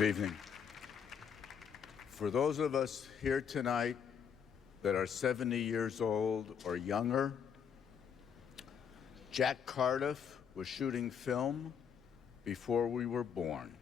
Good evening. For those of us here tonight that are 70 years old or younger, Jack Cardiff was shooting film before we were born.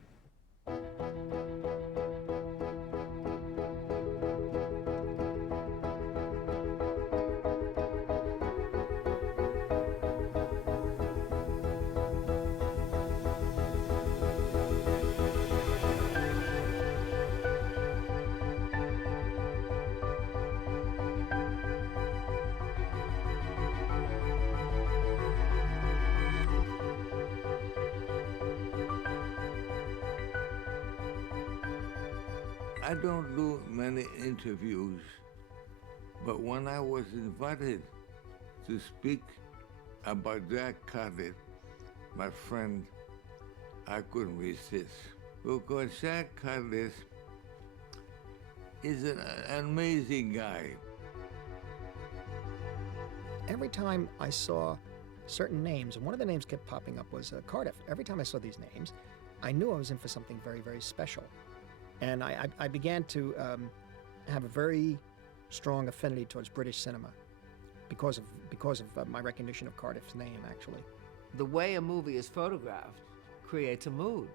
I don't do many interviews, but when I was invited to speak about Jack Cardiff, my friend, I couldn't resist. Because Jack Cardiff is an amazing guy. Every time I saw certain names, and one of the names kept popping up was Cardiff. Every time I saw these names, I knew I was in for something very, very special. And I began to have a very strong affinity towards British cinema because of my recognition of Cardiff's name, actually. The way a movie is photographed creates a mood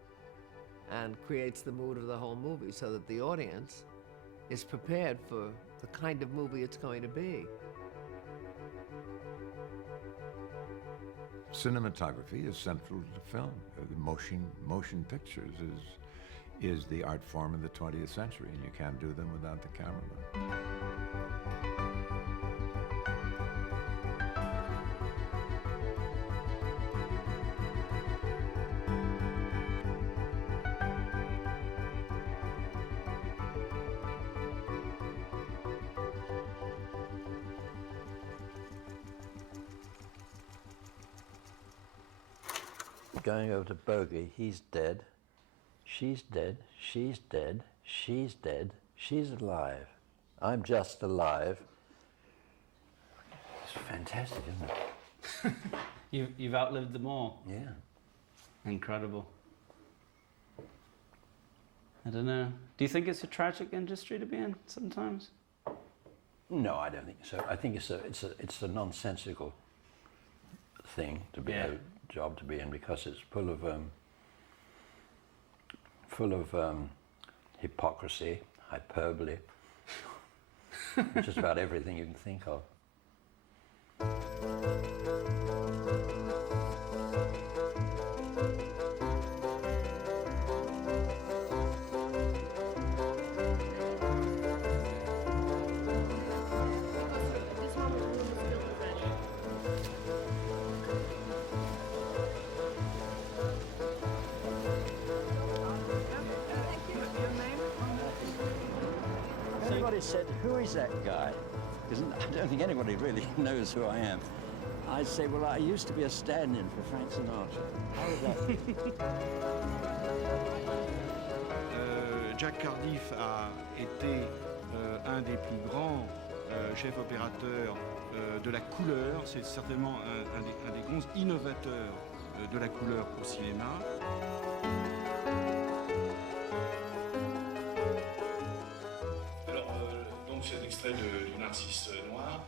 and creates the mood of the whole movie so that the audience is prepared for the kind of movie it's going to be. Cinematography is central to film. Motion pictures is the art form of the 20th century, and you can't do them without the cameraman. Going over to Bogey, he's dead. She's dead, she's dead, she's dead, she's alive. I'm just alive. It's fantastic, isn't it? You've outlived them all. Yeah. Incredible. I don't know. Do you think it's a tragic industry to be in sometimes? No, I don't think so. I think it's a nonsensical thing to be a job to be in because it's full of hypocrisy, hyperbole, just about everything you can think of. Everybody said, who is that guy? Because I don't think anybody really knows who I am. I say, well, I used to be a stand-in for Frank Sinatra. How is that? Jack Cardiff a été un des plus grands chefs opérateurs de la couleur. C'est certainement un des grands innovateurs de la couleur au cinéma. C'est un extrait du Narcisse noir.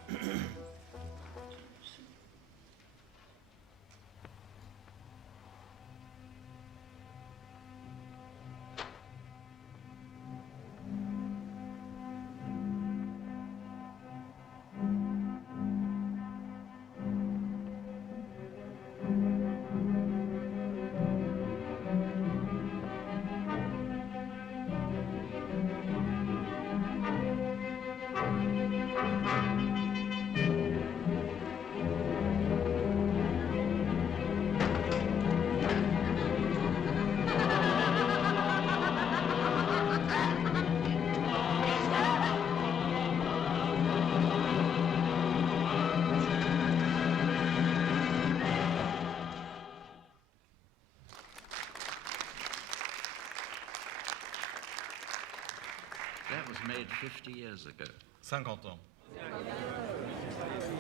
That was made 50 years ago. 50 ans.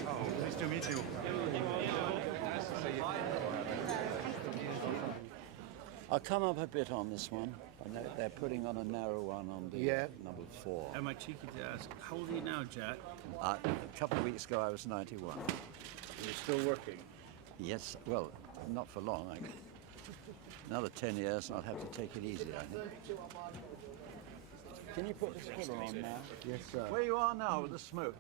Oh, nice to meet you. I'll come up a bit on this one. And they're putting on a narrow one on the number 4. Am I cheeky to ask, how old are you now, Jack? A couple of weeks ago, I was 91. You're still working? Yes, well, not for long. Another 10 years, and I'll have to take it easy, I think. Can you put the squiller on now? Yes, sir. Where you are now with the smoke.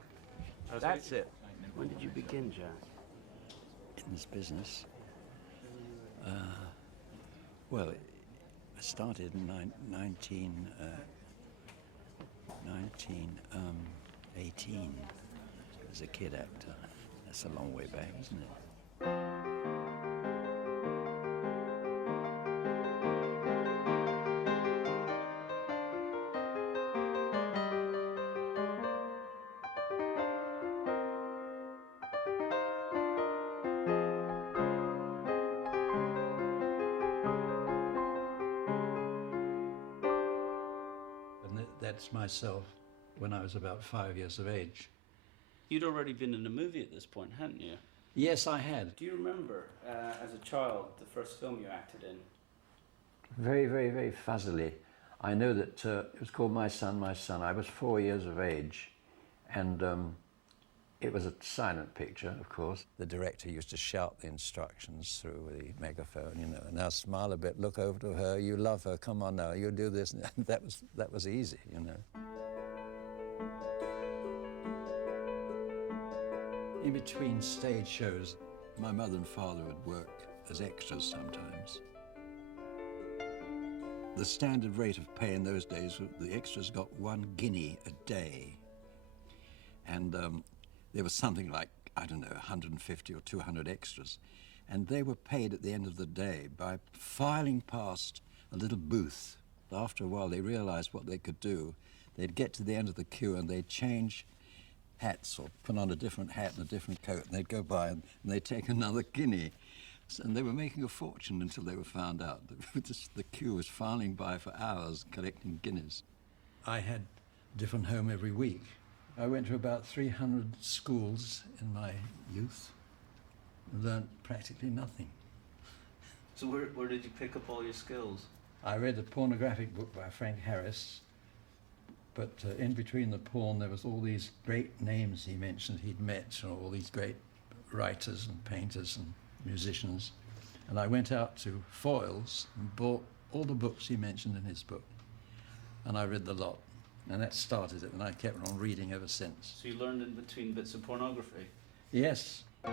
That's it. When did you begin, Jack? In this business? Well, I started in 1918 as a kid actor. That's a long way back, isn't it? That's myself when I was about 5 years of age. You'd already been in a movie at this point, hadn't you? Yes, I had. Do you remember, as a child, the first film you acted in? Very, very, very fuzzily. I know that it was called My Son, My Son. I was 4 years of age, and it was a silent picture, of course. The director used to shout the instructions through the megaphone, you know, now smile a bit, look over to her, you love her, come on now, you do this. That was easy, you know. In between stage shows, my mother and father would work as extras sometimes. The standard rate of pay in those days, the extras got 1 guinea a day. And there was something like, I don't know, 150 or 200 extras. And they were paid at the end of the day by filing past a little booth. After a while, they realized what they could do. They'd get to the end of the queue and they'd change hats or put on a different hat and a different coat, and they'd go by and they'd take another guinea. And they were making a fortune until they were found out. The queue was filing by for hours collecting guineas. I had a different home every week. I went to about 300 schools in my youth and learned practically nothing. So where did you pick up all your skills? I read a pornographic book by Frank Harris, but in between the porn there was all these great names he mentioned he'd met, all these great writers and painters and musicians. And I went out to Foyle's and bought all the books he mentioned in his book. And I read the lot. And that started it, and I kept on reading ever since. So you learned in between bits of pornography? Yes. The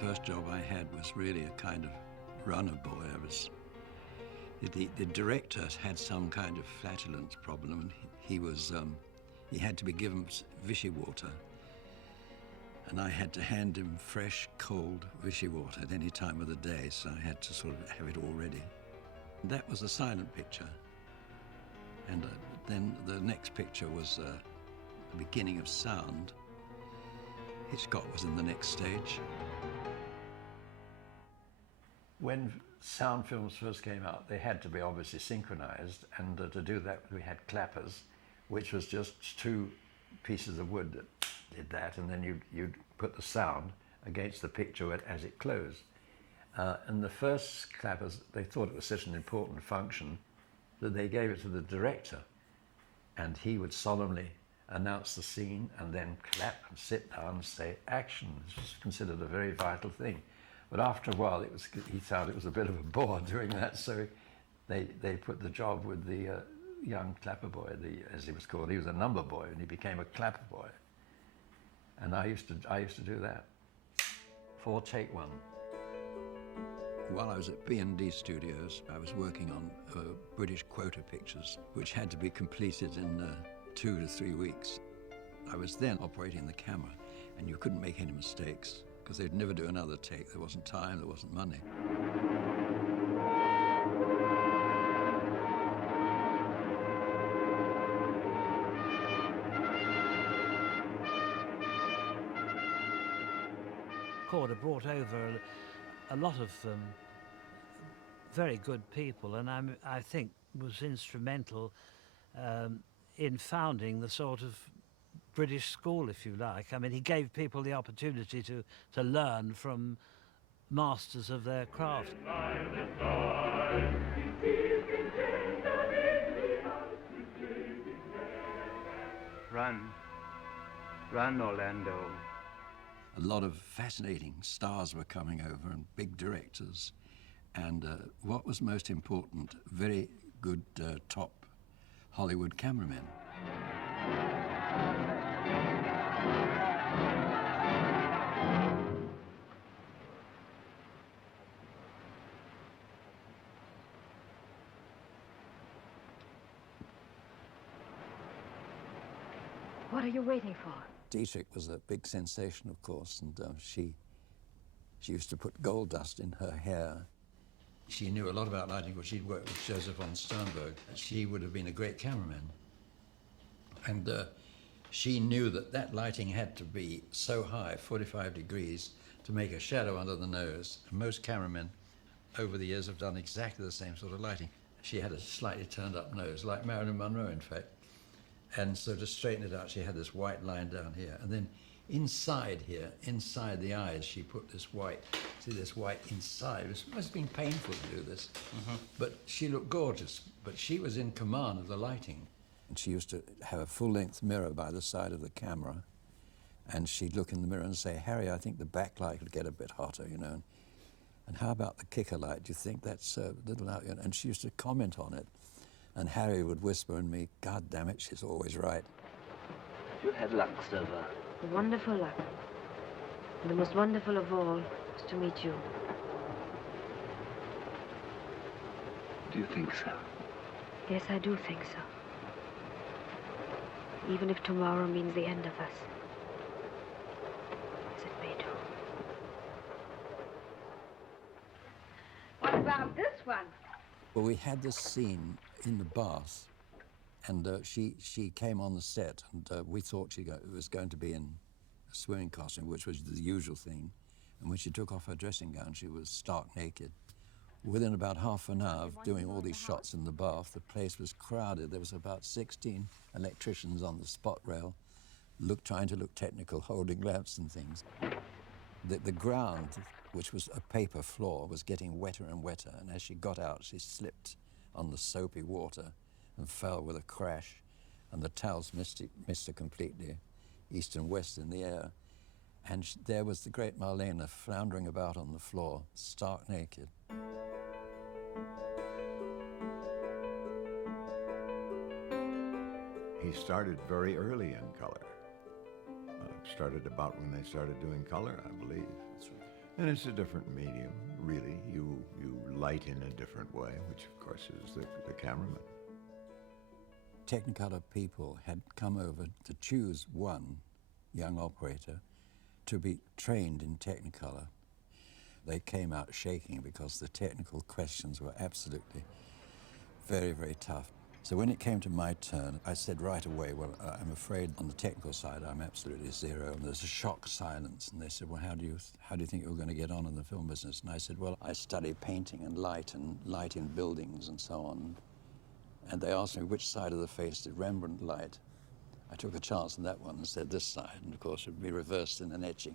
first job I had was really a kind of runner boy. The director had some kind of flatulence problem, and he had to be given Vichy water. And I had to hand him fresh, cold Vichy water at any time of the day, so I had to sort of have it all ready. And that was a silent picture. And then the next picture was the beginning of sound. Hitchcock was in the next stage. When sound films first came out, they had to be obviously synchronized, and to do that we had clappers, which was just 2 pieces of wood that did that, and then you'd put the sound against the picture as it closed. And the first clappers, they thought it was such an important function that they gave it to the director, and he would solemnly announce the scene and then clap and sit down and say action. This was considered a very vital thing. But after a while, he found it was a bit of a bore doing that, so they put the job with the young clapper boy, as he was called. He was a number boy, and he became a clapper boy. And I used to do that. 4, take 1. While I was at B&D Studios, I was working on British quota pictures, which had to be completed in 2 to 3 weeks. I was then operating the camera, and you couldn't make any mistakes, because they'd never do another take. There wasn't time, there wasn't money. Corder brought over a lot of very good people, and I think was instrumental in founding the sort of British school, if you like. I mean, he gave people the opportunity to learn from masters of their craft. Run. Run, Orlando. A lot of fascinating stars were coming over and big directors. And what was most important, very good top Hollywood cameramen. What are you waiting for? Dietrich was a big sensation, of course, and she used to put gold dust in her hair. She knew a lot about lighting because she'd worked with Joseph von Sternberg. She would have been a great cameraman. And she knew that that lighting had to be so high, 45 degrees, to make a shadow under the nose. And most cameramen over the years have done exactly the same sort of lighting. She had a slightly turned up nose, like Marilyn Monroe, in fact. And so to straighten it out, she had this white line down here. And then inside here, inside the eyes, she put this white, see this white inside. It must have been painful to do this. But she looked gorgeous. But she was in command of the lighting. And she used to have a full-length mirror by the side of the camera. And she'd look in the mirror and say, Harry, I think the backlight could get a bit hotter, you know. And how about the kicker light? Do you think that's a little out? You know? And she used to comment on it. And Harry would whisper in me, God damn it, she's always right. You've had luck, Silver. Wonderful luck. And the most wonderful of all is to meet you. Do you think so? Yes, I do think so. Even if tomorrow means the end of us. As it may do. What about this one? Well, we had this scene in the bath, and she came on the set, and we thought she was going to be in a swimming costume, which was the usual thing. And when she took off her dressing gown, she was stark naked. Within about half an hour of doing all these shots in the bath, the place was crowded. There was about 16 electricians on the spot rail, trying to look technical, holding lamps and things. The ground, which was a paper floor, was getting wetter and wetter, and as she got out, she slipped on the soapy water and fell with a crash, and the towels missed her completely, east and west in the air. And there was the great Marlene floundering about on the floor, stark naked. He started very early in color. Started about when they started doing color, I believe. That's right. And it's a different medium, really. You light in a different way, which of course is the cameraman. Technicolor people had come over to choose one young operator to be trained in Technicolor. They came out shaking because the technical questions were absolutely very, very tough. So when it came to my turn, I said right away, well, I'm afraid on the technical side, I'm absolutely zero. And there's a shocked silence. And they said, well, how do you think you're going to get on in the film business? And I said, well, I study painting and light in buildings and so on. And they asked me which side of the face did Rembrandt light. I took a chance on that one and said this side. And of course, it would be reversed in an etching.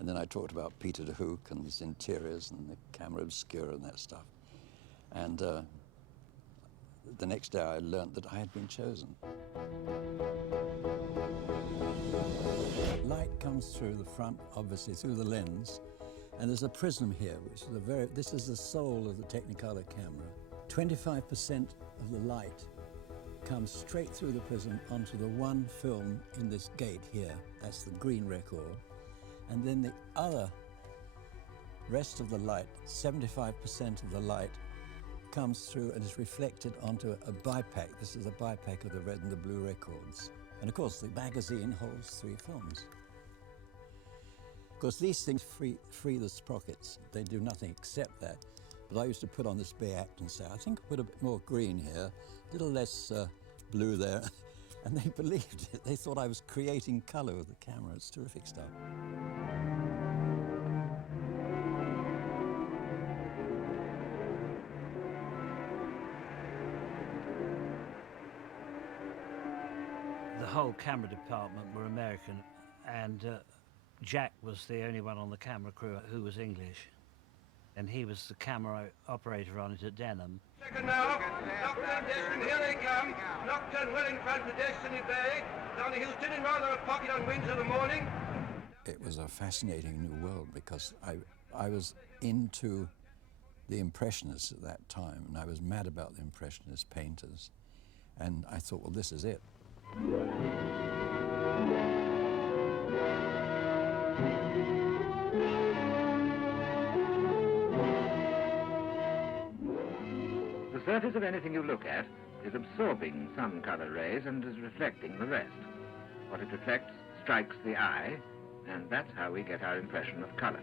And then I talked about Peter de Hoek and his interiors and the camera obscura and that stuff. And the next day I learned that I had been chosen. Light comes through the front, obviously through the lens, and there's a prism here, which is this is the soul of the Technicolor camera. 25% of the light comes straight through the prism onto the one film in this gate here. That's the green record. And then the other rest of the light, 75% of the light, comes through and is reflected onto a bipack. This is a bipack of the red and the blue records. And of course, the magazine holds 3 films. Of course, these things free the sprockets. They do nothing except that. But I used to put on this bay act and say, I think I'll put a bit more green here, a little less blue there. And they believed it. They thought I was creating color with the camera. It's terrific stuff. The whole camera department were American, and Jack was the only one on the camera crew who was English. And he was the camera operator on it at Denham. Second now, Doctor and Destiny, here they come. Nocturne well in front of Destiny Bay. Down the hill, still in rather a pocket on winds of the morning. It was a fascinating new world because I was into the Impressionists at that time, and I was mad about the Impressionist painters. And I thought, well, this is it. The surface of anything you look at is absorbing some color rays and is reflecting the rest. What it reflects strikes the eye, and that's how we get our impression of color.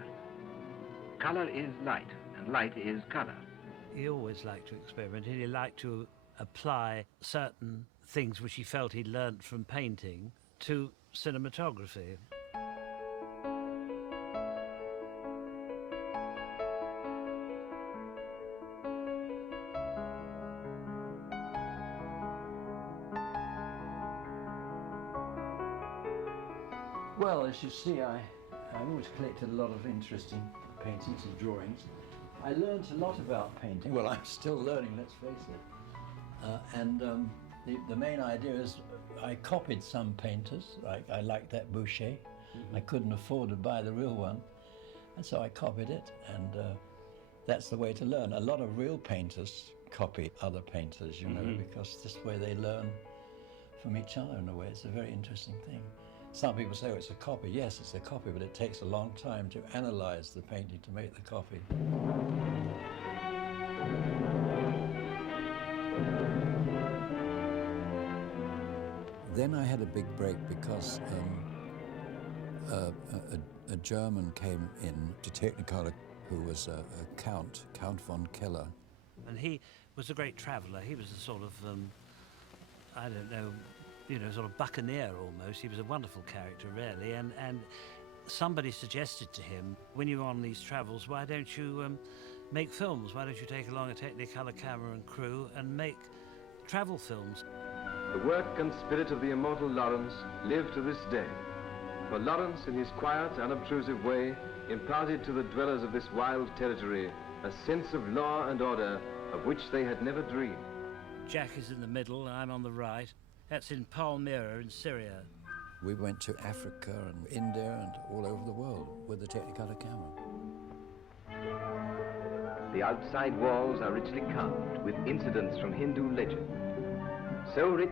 Color is light, and light is color. He always liked to experiment, and he liked to apply certain things which he felt he'd learnt from painting to cinematography. Well, as you see, I always collected a lot of interesting paintings and drawings. I learned a lot about painting. Well, I'm still learning, let's face it. The main idea is I copied some painters. I liked that Boucher. I couldn't afford to buy the real one, and so I copied it, and that's the way to learn. A lot of real painters copy other painters, you know, because this way they learn from each other in a way. It's a very interesting thing. Some people say, oh, it's a copy. Yes, it's a copy, but it takes a long time to analyze the painting to make the copy. Then I had a big break because a German came in to Technicolor who was a Count von Keller. And he was a great traveller. He was a sort of, I don't know, you know, sort of buccaneer almost. He was a wonderful character, really. And somebody suggested to him, when you're on these travels, why don't you make films? Why don't you take along a Technicolor camera and crew and make travel films? The work and spirit of the immortal Lawrence live to this day. For Lawrence, in his quiet, unobtrusive way, imparted to the dwellers of this wild territory a sense of law and order of which they had never dreamed. Jack is in the middle, and I'm on the right. That's in Palmyra in Syria. We went to Africa and India and all over the world with the Technicolor camera. The outside walls are richly carved with incidents from Hindu legend. So rich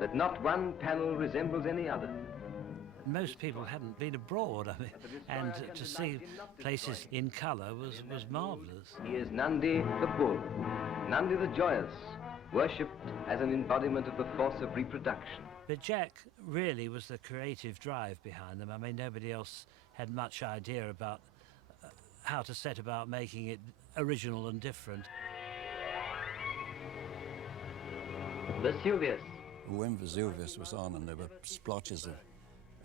that not one panel resembles any other. Most people hadn't been abroad, I mean, and to see places in colour was marvellous. He is Nandi the bull, Nandi the joyous, worshipped as an embodiment of the force of reproduction. But Jack really was the creative drive behind them. I mean, nobody else had much idea about how to set about making it original and different. Vesuvius. When Vesuvius was on and there were splotches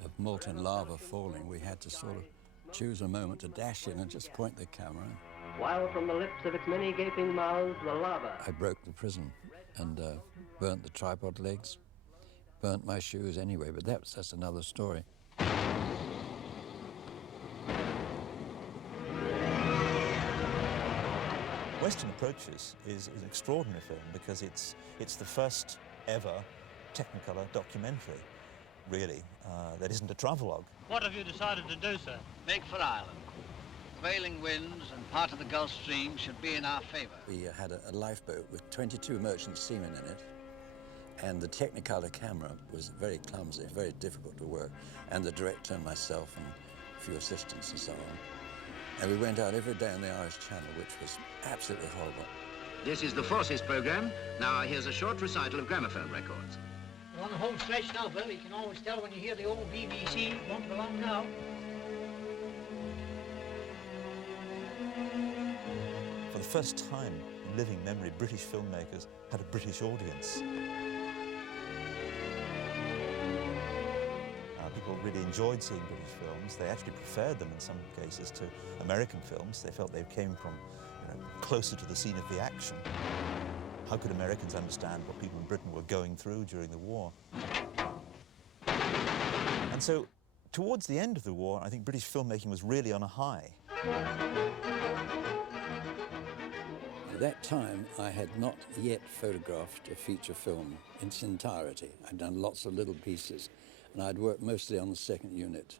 of molten lava falling, we had to sort of choose a moment to dash in and just point the camera. While from the lips of its many gaping mouths, the lava. I broke the prism and burnt the tripod legs, burnt my shoes anyway, but that's another story. Western Approaches is an extraordinary film because it's the first ever Technicolor documentary, really, that isn't a travelogue. What have you decided to do, sir? Make for Ireland. Prevailing winds and part of the Gulf Stream should be in our favour. We had a lifeboat with 22 merchant seamen in it, and the Technicolor camera was very clumsy, very difficult to work, and the director and myself and a few assistants and so on. And we went out every day on the Irish Channel, which was absolutely horrible. This is the Forces programme. Now here's a short recital of gramophone records. We're on the home stretch now, Bill. You can always tell when you hear the old BBC bumping along now. For the first time in living memory, British filmmakers had a British audience. People really enjoyed seeing British films. They actually preferred them in some cases to American films. They felt they came from, closer to the scene of the action. How could Americans understand what people in Britain were going through during the war? And so, towards the end of the war, I think British filmmaking was really on a high. At that time, I had not yet photographed a feature film in its entirety. I'd done lots of little pieces, and I'd worked mostly on the second unit.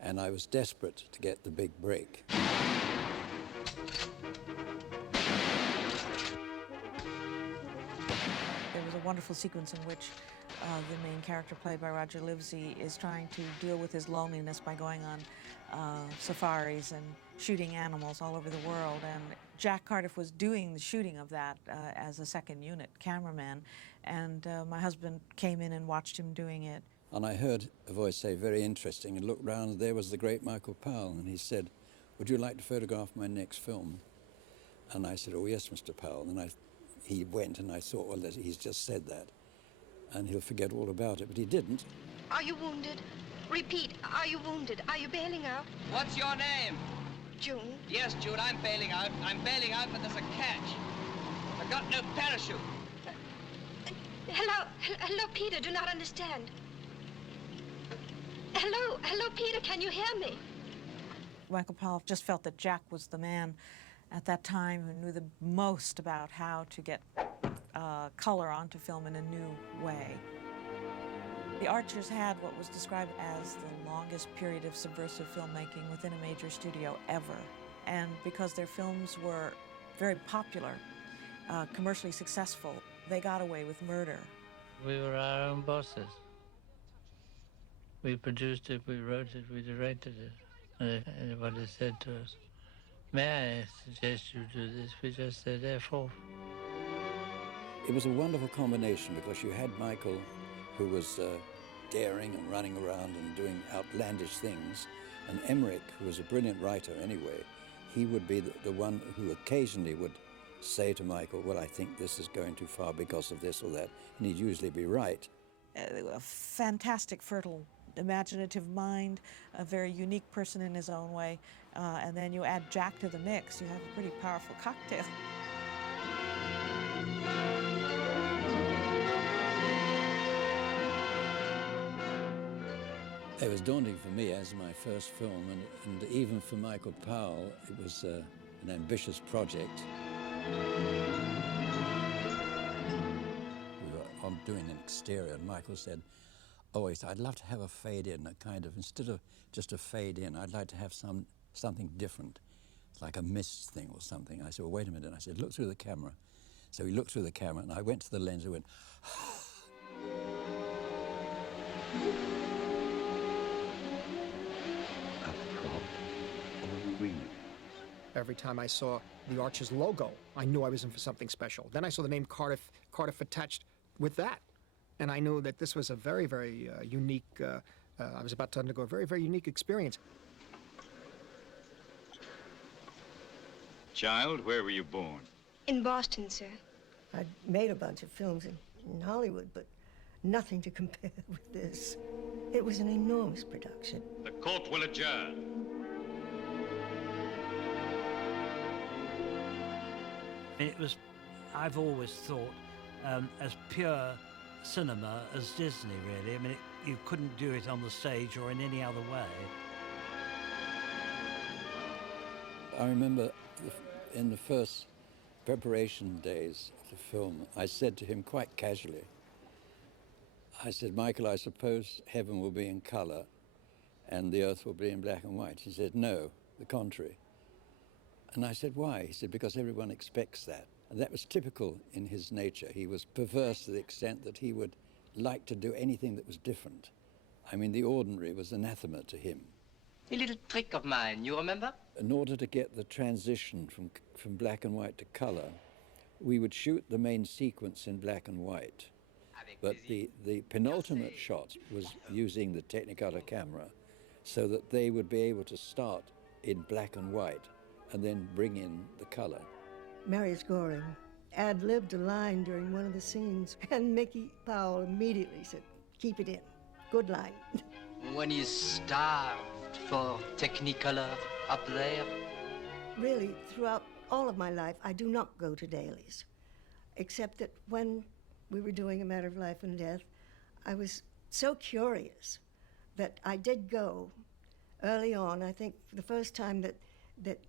And I was desperate to get the big break. There was a wonderful sequence in which the main character, played by Roger Livesey, is trying to deal with his loneliness by going on safaris and shooting animals all over the world. And Jack Cardiff was doing the shooting of that as a second unit cameraman. And my husband came in and watched him doing it. And I heard a voice say, very interesting, and looked round, and there was the great Michael Powell, and he said, would you like to photograph my next film? And I said, oh yes, Mr. Powell. And he went, and I thought, well, he's just said that, and he'll forget all about it, but he didn't. Are you wounded? Repeat, are you wounded? Are you bailing out? What's your name? June. Yes, June, I'm bailing out. I'm bailing out, but there's a catch. I've got no parachute. Hello, Peter, do not understand. Hello, Peter, can you hear me? Michael Powell just felt that Jack was the man at that time who knew the most about how to get color onto film in a new way. The Archers had what was described as the longest period of subversive filmmaking within a major studio ever. And because their films were very popular, commercially successful, they got away with murder. We were our own bosses. We produced it, we wrote it, we directed it. And if anybody said to us, may I suggest you do this, we just said, therefore. It was a wonderful combination because you had Michael, who was daring and running around and doing outlandish things, and Emmerich, who was a brilliant writer anyway, he would be the one who occasionally would say to Michael, well, I think this is going too far because of this or that, and he'd usually be right. A fantastic, fertile, imaginative mind, a very unique person in his own way, and then you add Jack to the mix, you have a pretty powerful cocktail. It was daunting for me as my first film, and even for Michael Powell, it was an ambitious project. We were on doing an exterior, and Michael said, oh, he said, I'd love to have a fade in, a kind of, instead of just a fade in, I'd like to have something different, like a mist thing or something. I said, well, wait a minute. I said, look through the camera. So he looked through the camera, and I went to the lens and went, Every time I saw the Archers logo, I knew I was in for something special. Then I saw the name Cardiff attached with that. And I knew that this was a very, very unique, I was about to undergo a very, very unique experience. Child, where were you born? In Boston, sir. I'd made a bunch of films in Hollywood, but nothing to compare with this. It was an enormous production. The court will adjourn. It was, I've always thought, as pure cinema as Disney, really. I mean, you couldn't do it on the stage or in any other way. I remember in the first preparation days of the film, I said to him quite casually, I said, Michael, I suppose heaven will be in color and the earth will be in black and white. He said, no, the contrary. And I said, why? He said, because everyone expects that. And that was typical in his nature. He was perverse to the extent that he would like to do anything that was different. I mean, the ordinary was anathema to him. A little trick of mine, you remember? In order to get the transition from black and white to color, we would shoot the main sequence in black and white. But the penultimate shot was using the Technicolor camera so that they would be able to start in black and white and then bring in the color. Marius Goring ad-libbed a line during one of the scenes, and Mickey Powell immediately said, keep it in. Good line. When you starved for Technicolor up there? Really, throughout all of my life, I do not go to dailies, except that when we were doing A Matter of Life and Death, I was so curious that I did go early on. I think for the first time that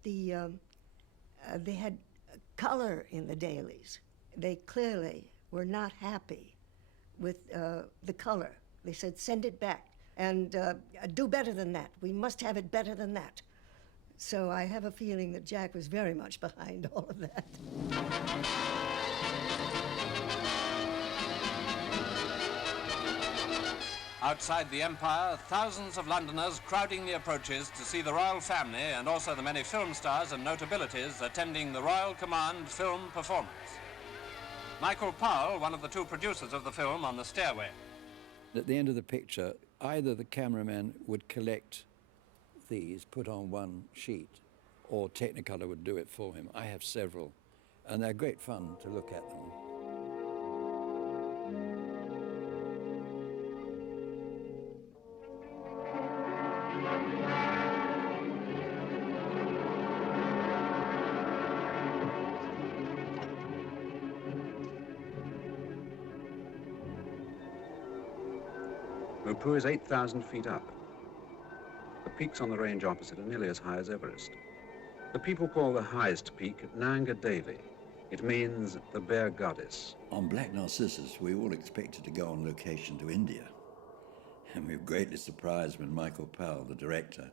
they had color in the dailies. They clearly were not happy with the color. They said, send it back and do better than that. We must have it better than that. So I have a feeling that Jack was very much behind all of that. Outside the Empire, thousands of Londoners crowding the approaches to see the royal family and also the many film stars and notabilities attending the Royal Command film performance. Michael Powell, one of the two producers of the film, on the stairway. At the end of the picture, either the cameraman would collect these, put on one sheet, or Technicolor would do it for him. I have several, and they're great fun to look at them. Maupu is 8,000 feet up. The peaks on the range opposite are nearly as high as Everest. The people call the highest peak Nanga Devi. It means the bear goddess. On Black Narcissus, we all expected to go on location to India. And we were greatly surprised when Michael Powell, the director,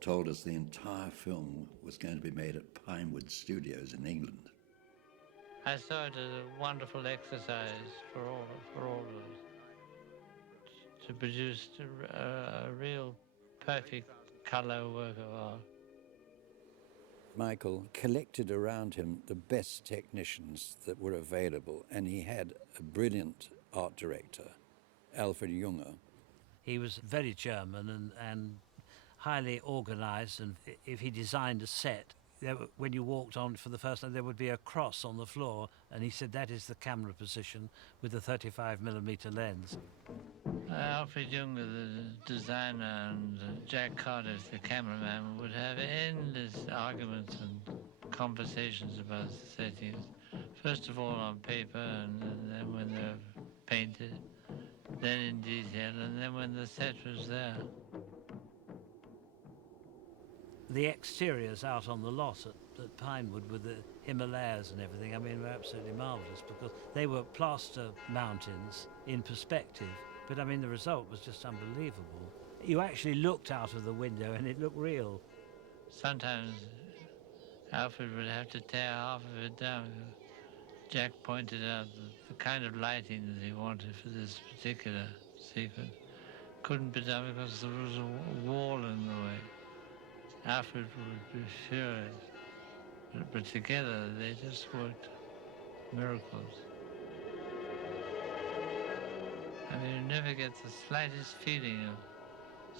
told us the entire film was going to be made at Pinewood Studios in England. I saw it as a wonderful exercise for all of us to produce a real perfect color work of art. Michael collected around him the best technicians that were available, and he had a brilliant art director, Alfred Junger. He was very German and highly organized, and if he designed a set, when you walked on for the first time, there would be a cross on the floor, and he said that is the camera position with the 35mm lens. Alfred Junger, the designer, and Jack Cardiff, the cameraman, would have endless arguments and conversations about the settings. First of all on paper, and then when they're painted, then in detail, and then when the set was there. The exteriors out on the lot at Pinewood with the Himalayas and everything, I mean, were absolutely marvellous because they were plaster mountains in perspective. But I mean, the result was just unbelievable. You actually looked out of the window and it looked real. Sometimes Alfred would have to tear half of it down. Jack pointed out that the kind of lighting that he wanted for this particular sequence couldn't be done because there was a wall in the way. Alfred would be furious. But together they just worked miracles. I mean, you never get the slightest feeling of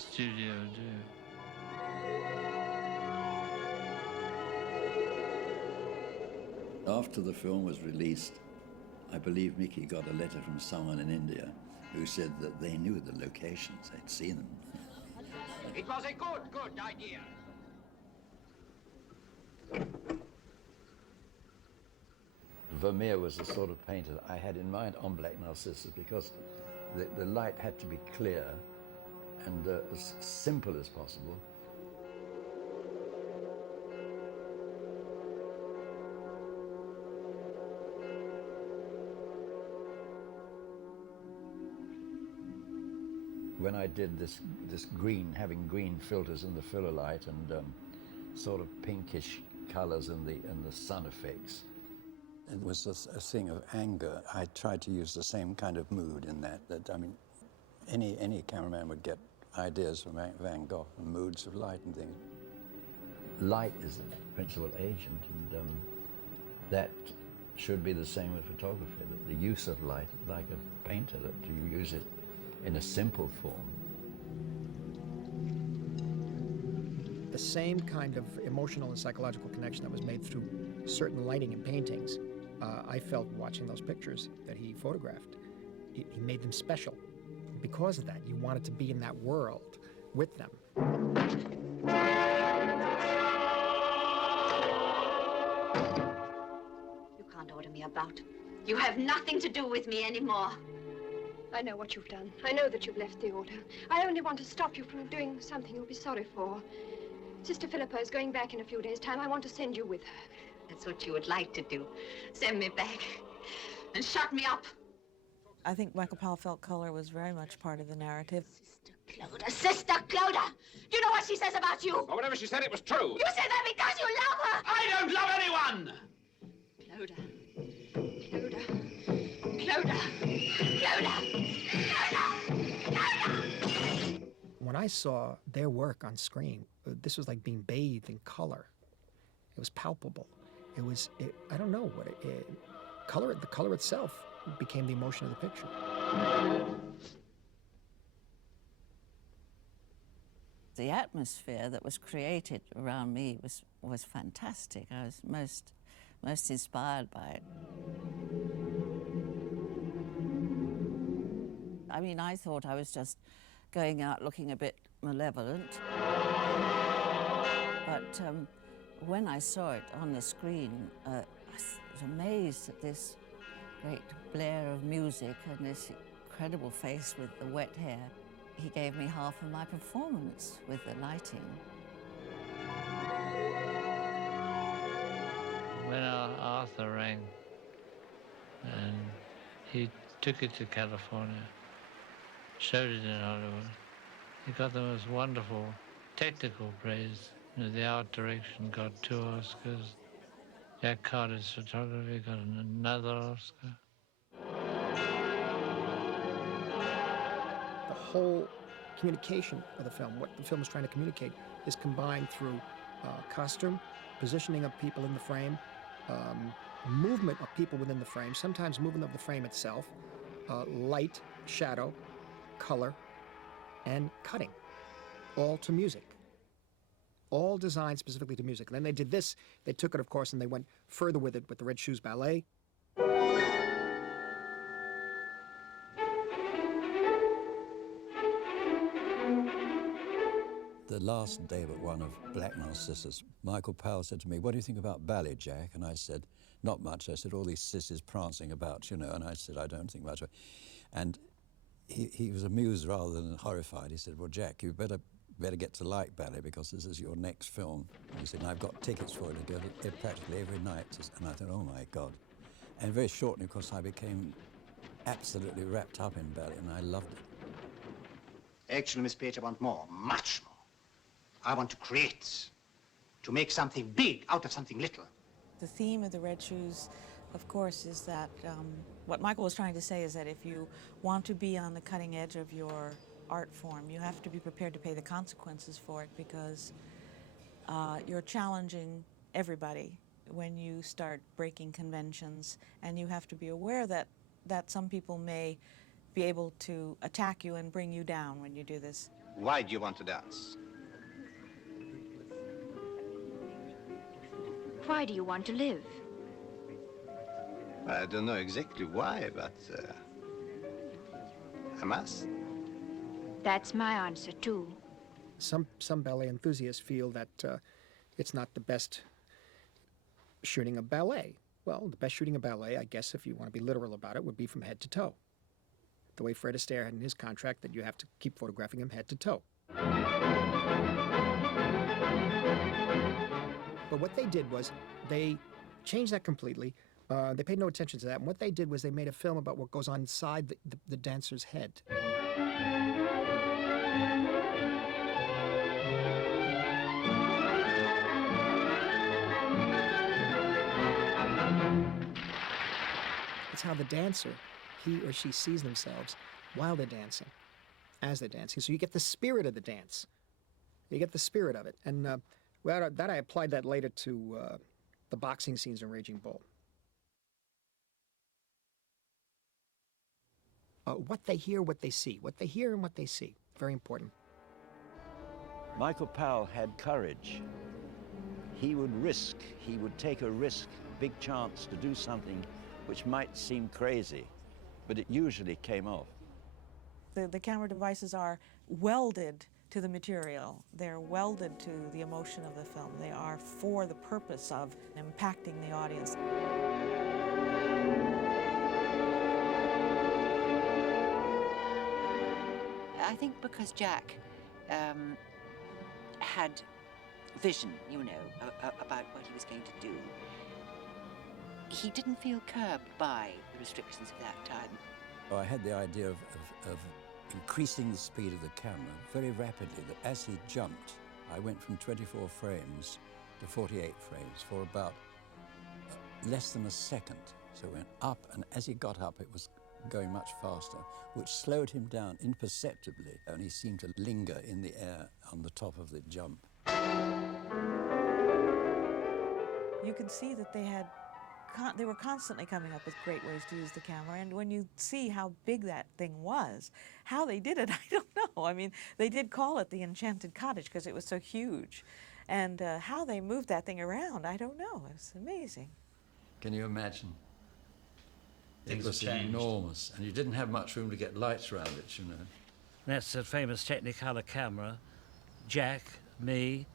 studio, do you? After the film was released, I believe Mickey got a letter from someone in India who said that they knew the locations, they'd seen them. It was a good idea. Vermeer was the sort of painter I had in mind on Black Narcissus because the light had to be clear and as simple as possible. When I did this green, having green filters in the filler light and sort of pinkish colors in the sun effects. It was a thing of anger. I tried to use the same kind of mood in that I mean, any cameraman would get ideas from Van Gogh and moods of light and things. Light is the principal agent, and that should be the same with photography, that the use of light, like a painter, that you use it in a simple form. The same kind of emotional and psychological connection that was made through certain lighting and paintings, I felt watching those pictures that he photographed. He made them special. Because of that, you wanted to be in that world with them. You can't order me about. You have nothing to do with me anymore. I know what you've done. I know that you've left the order. I only want to stop you from doing something you'll be sorry for. Sister Philippa is going back in a few days' time. I want to send you with her. That's what you would like to do. Send me back and shut me up. I think Michael Powell felt color was very much part of the narrative. Sister Clodagh! You know what she says about you? Well, whatever she said, it was true. You say that because you love her! I don't love anyone! Clodagh. When I saw their work on screen, this was like being bathed in color. It was palpable. I don't know what the color itself became the emotion of the picture. The atmosphere that was created around me was fantastic. I was most inspired by it. I mean, I thought I was just going out looking a bit malevolent. But when I saw it on the screen, I was amazed at this great blare of music and this incredible face with the wet hair. He gave me half of my performance with the lighting. When Arthur rang and he took it to California, showed it in Hollywood, he got the most wonderful technical praise. You know, the art direction got 2 Oscars. Jack Carter's photography got another Oscar. The whole communication of the film, what the film is trying to communicate, is combined through costume, positioning of people in the frame, movement of people within the frame, sometimes movement of the frame itself, light, shadow, color, and cutting, all to music. All designed specifically to music. And then they did this, they took it, of course, and they went further with it with the Red Shoes Ballet. The last day but one of Black Narcissus, Michael Powell said to me, "What do you think about ballet, Jack?" And I said, "Not much." I said, "All these sissies prancing about, you know." And I said, "I don't think much." And he was amused rather than horrified. He said, "Well, Jack, you better get to like ballet because this is your next film." And he said, "And I've got tickets for it to go to it practically every night." And I thought, oh my God. And very shortly, of course, I became absolutely wrapped up in ballet, and I loved it. Actually, Miss Page, I want more, much more. I want to create, to make something big out of something little. The theme of the Red Shoes, of course, is that what Michael was trying to say is that if you want to be on the cutting edge of your art form, you have to be prepared to pay the consequences for it, because you're challenging everybody when you start breaking conventions, and you have to be aware that some people may be able to attack you and bring you down when you do this. Why do you want to dance? Why do you want to live? I don't know exactly why, but I must. That's my answer, too. Some ballet enthusiasts feel that it's not the best shooting of ballet. Well, the best shooting of ballet, I guess, if you want to be literal about it, would be from head to toe. The way Fred Astaire had in his contract that you have to keep photographing him head to toe. But what they did was they changed that completely. They paid no attention to that. And what they did was they made a film about what goes on inside the dancer's head. It's how the dancer, he or she, sees themselves while they're dancing, as they're dancing. So you get the spirit of the dance. You get the spirit of it. And well, that I applied that later to the boxing scenes in Raging Bull. What they hear, what they see. What they hear and what they see. Very important. Michael Powell had courage. He would take a risk, big chance to do something which might seem crazy, but it usually came off. The camera devices are welded to the material. They're welded to the emotion of the film. They are for the purpose of impacting the audience. I think because Jack had vision, you know, about what he was going to do, he didn't feel curbed by the restrictions of that time. I had the idea of increasing the speed of the camera very rapidly, that as he jumped, I went from 24 frames to 48 frames for about less than a second. So it went up, and as he got up, it was going much faster, which slowed him down imperceptibly, and he seemed to linger in the air on the top of the jump. You could see that they were constantly coming up with great ways to use the camera, and when you see how big that thing was, how they did it, I don't know. I mean, they did call it the Enchanted Cottage because it was so huge, and how they moved that thing around, I don't know. It was amazing. Can you imagine? Things it was have changed. Enormous, and you didn't have much room to get lights around it, you know. That's a famous Technicolor camera. Jack, me,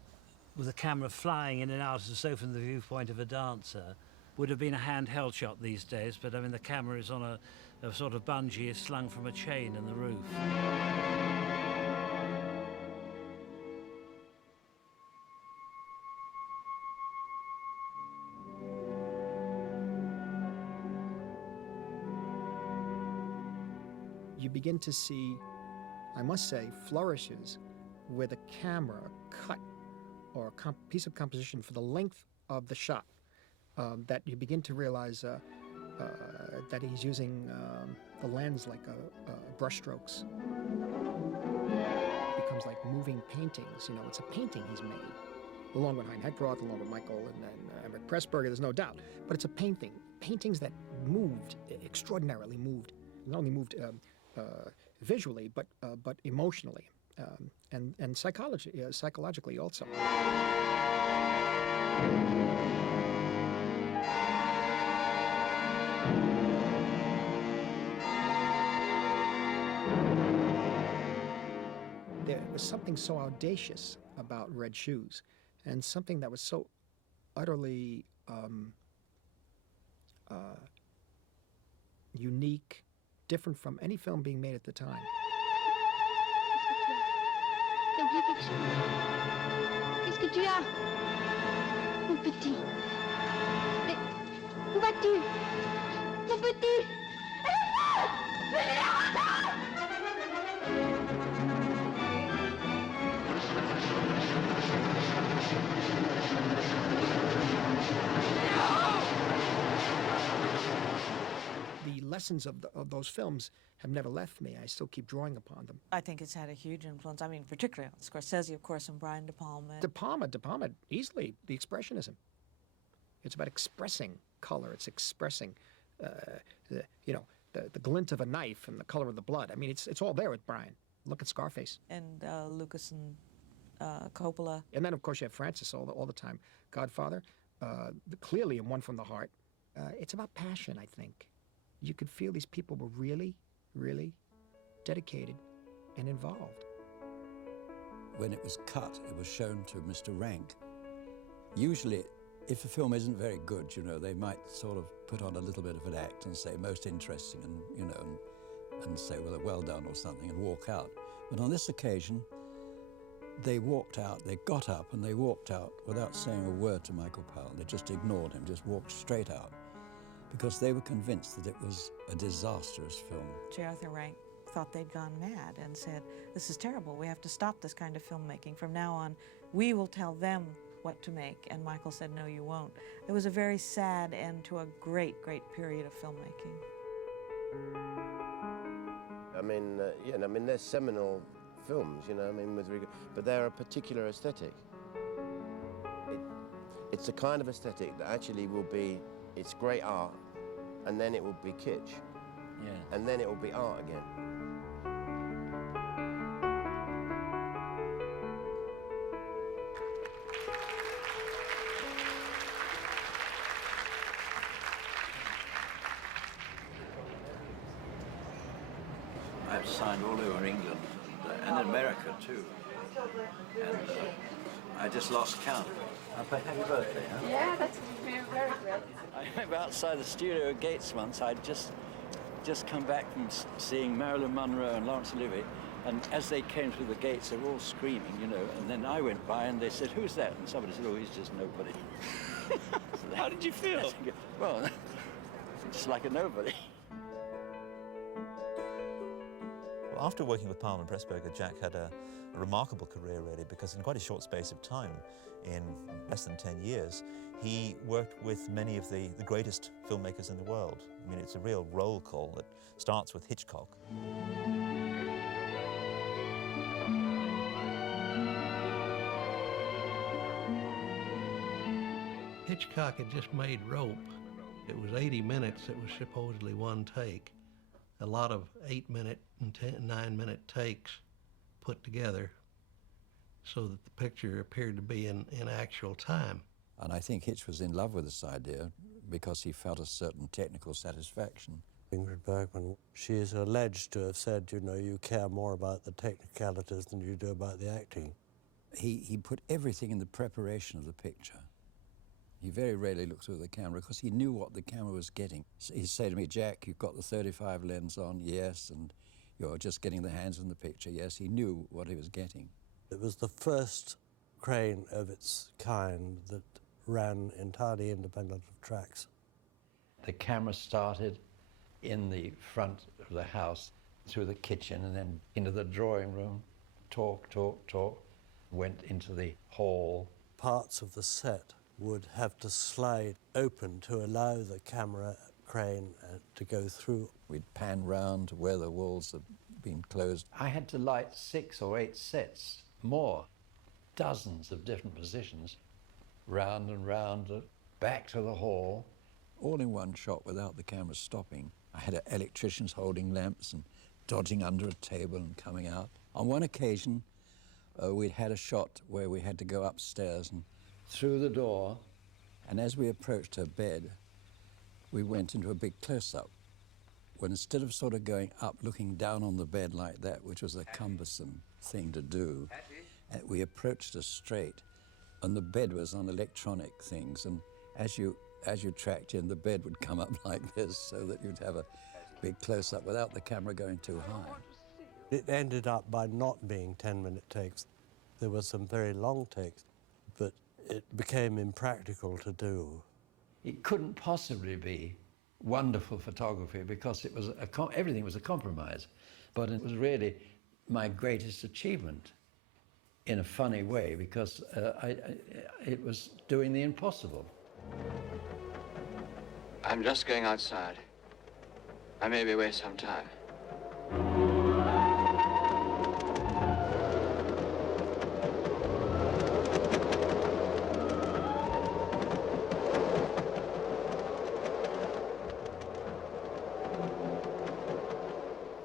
with the camera flying in and out as so from the viewpoint of a dancer. Would have been a handheld shot these days, but I mean the camera is on a sort of bungee slung from a chain in the roof. You begin to see, I must say, flourishes where the camera cut or a piece of composition for the length of the shot. That you begin to realize that he's using the lens like brushstrokes. It becomes like moving paintings. You know, it's a painting he's made, along with Hein Heckroth, along with Michael and Emmerich Pressburger. There's no doubt, but it's a painting. Paintings that moved, extraordinarily moved. Not only moved visually, but emotionally and psychologically also. There was something so audacious about Red Shoes, and something that was so utterly unique, different from any film being made at the time. Qu'est-ce que tu as, mon petit? Mais où vas-tu, mon petit? The lessons of those films have never left me. I still keep drawing upon them. I think it's had a huge influence. I mean, particularly on Scorsese, of course, and Brian De Palma. De Palma, easily, the Expressionism. It's about expressing color. It's expressing, the glint of a knife and the color of the blood. I mean, it's all there with Brian. Look at Scarface. And Lucas and Coppola. And then, of course, you have Francis all the time. Godfather, clearly in One from the Heart. It's about passion, I think. You could feel these people were really, really dedicated and involved. When it was cut, it was shown to Mr. Rank. Usually, if a film isn't very good, you know, they might sort of put on a little bit of an act and say, most interesting, and, you know, and say, well done or something, and walk out. But on this occasion, they walked out, they got up and they walked out without saying a word to Michael Powell. They just ignored him, just walked straight out, because they were convinced that it was a disastrous film. J. Arthur Rank thought they'd gone mad and said, this is terrible, we have to stop this kind of filmmaking. From now on, we will tell them what to make. And Michael said, no, you won't. It was a very sad end to a great, great period of filmmaking. I mean, they're seminal films, you know, I mean, but they're a particular aesthetic. It's a kind of aesthetic that actually will be, it's great art, and then it will be kitsch. Yeah. And then it will be art again. I've signed all over England and America too. And I just lost count. Happy birthday, huh? Yeah, that's very great. I remember outside the studio gates once, I'd just come back from seeing Marilyn Monroe and Laurence Olivier, and as they came through the gates, they were all screaming, you know, and then I went by and they said, who's that? And somebody said, oh, he's just nobody. How did you feel? Well, just like a nobody. Well, after working with Powell and Pressburger, Jack had a remarkable career, really, because in quite a short space of time, in less than 10 years, he worked with many of the greatest filmmakers in the world. I mean, it's a real roll call that starts with Hitchcock. Hitchcock had just made Rope. It was 80 minutes. It was supposedly one take. A lot of 8-minute and 9-minute takes put together so that the picture appeared to be in actual time. And I think Hitch was in love with this idea because he felt a certain technical satisfaction. Ingrid Bergman, she is alleged to have said, you know, you care more about the technicalities than you do about the acting. He put everything in the preparation of the picture. He very rarely looked through the camera because he knew what the camera was getting. So he'd say to me, Jack, you've got the 35 lens on, yes, and you're just getting the hands in the picture, yes. He knew what he was getting. It was the first crane of its kind that ran entirely independent of tracks. The camera started in the front of the house, through the kitchen, and then into the drawing room, talk, went into the hall. Parts of the set would have to slide open to allow the camera crane to go through. We'd pan round to where the walls had been closed. I had to light 6 or 8 sets, more, dozens of different positions, round and round, back to the hall. All in one shot without the camera stopping. I had electricians holding lamps and dodging under a table and coming out. On one occasion, we'd had a shot where we had to go upstairs and through the door, and as we approached her bed, we went into a big close-up. When instead of sort of going up, looking down on the bed like that, which was a cumbersome thing to do, we approached her straight, and the bed was on electronic things, and as you tracked in, the bed would come up like this, so that you'd have a big close-up without the camera going too high. It ended up by not being 10-minute takes. There were some very long takes, but it became impractical to do. It couldn't possibly be wonderful photography because it was everything was a compromise, but it was really my greatest achievement in a funny way because it was doing the impossible. I'm just going outside. I may be away some time.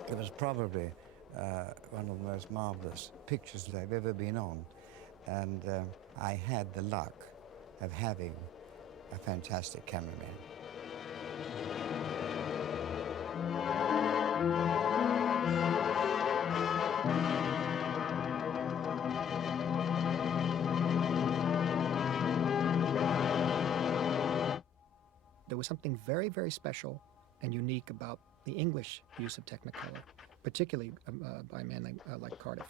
It was probably one of the most marvelous pictures I've ever been on, and I had the luck of having a fantastic cameraman. There was something very, very special and unique about the English use of Technicolor, particularly by a man like Cardiff.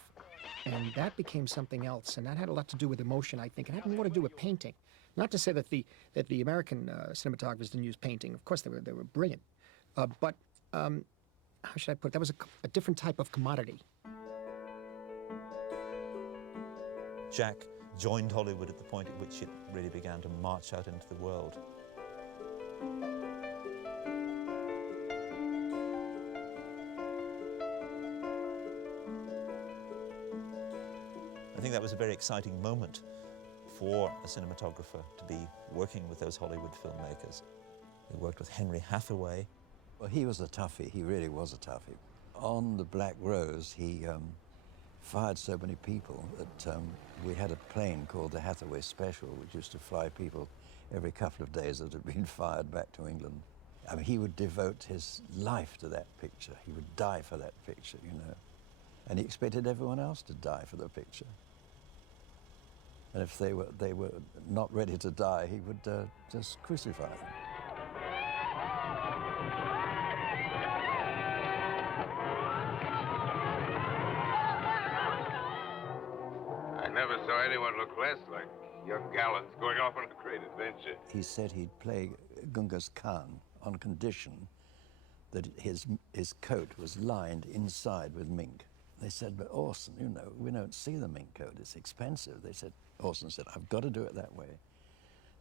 And that became something else, and that had a lot to do with emotion, I think. It had more to do with painting. Not to say that the American cinematographers didn't use painting. Of course, they were brilliant. But how should I put it? That was a different type of commodity. Jack joined Hollywood at the point at which it really began to march out into the world. I think that was a very exciting moment for a cinematographer to be working with those Hollywood filmmakers. He worked with Henry Hathaway. Well, he was a toughie. He really was a toughie. On the Black Rose, he fired so many people that we had a plane called the Hathaway Special, which used to fly people every couple of days that had been fired back to England. I mean, he would devote his life to that picture. He would die for that picture, you know. And he expected everyone else to die for the picture. And if they were not ready to die, he would just crucify them. I never saw anyone look less like Young gallants going off on a great adventure. He said he'd play Genghis Khan on condition that his coat was lined inside with mink. They said, but Orson, you know, we don't see the mink coat, it's expensive. They said, Orson said, I've got to do it that way.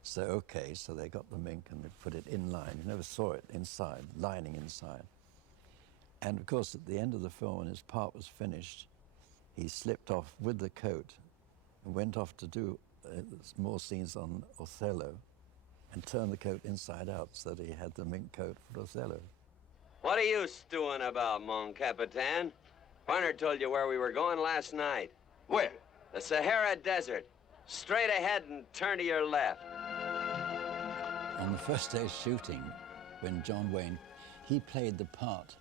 So, okay, so they got the mink and they put it in line. You never saw it inside, lining inside. And of course, at the end of the film, when his part was finished, he slipped off with the coat and went off to do more scenes on Othello and turned the coat inside out so that he had the mink coat for Othello. What are you stewing about, mon Capitan? Partner told you where we were going last night. Where? The Sahara Desert. Straight ahead and turn to your left. On the first day's shooting, when John Wayne, he played the part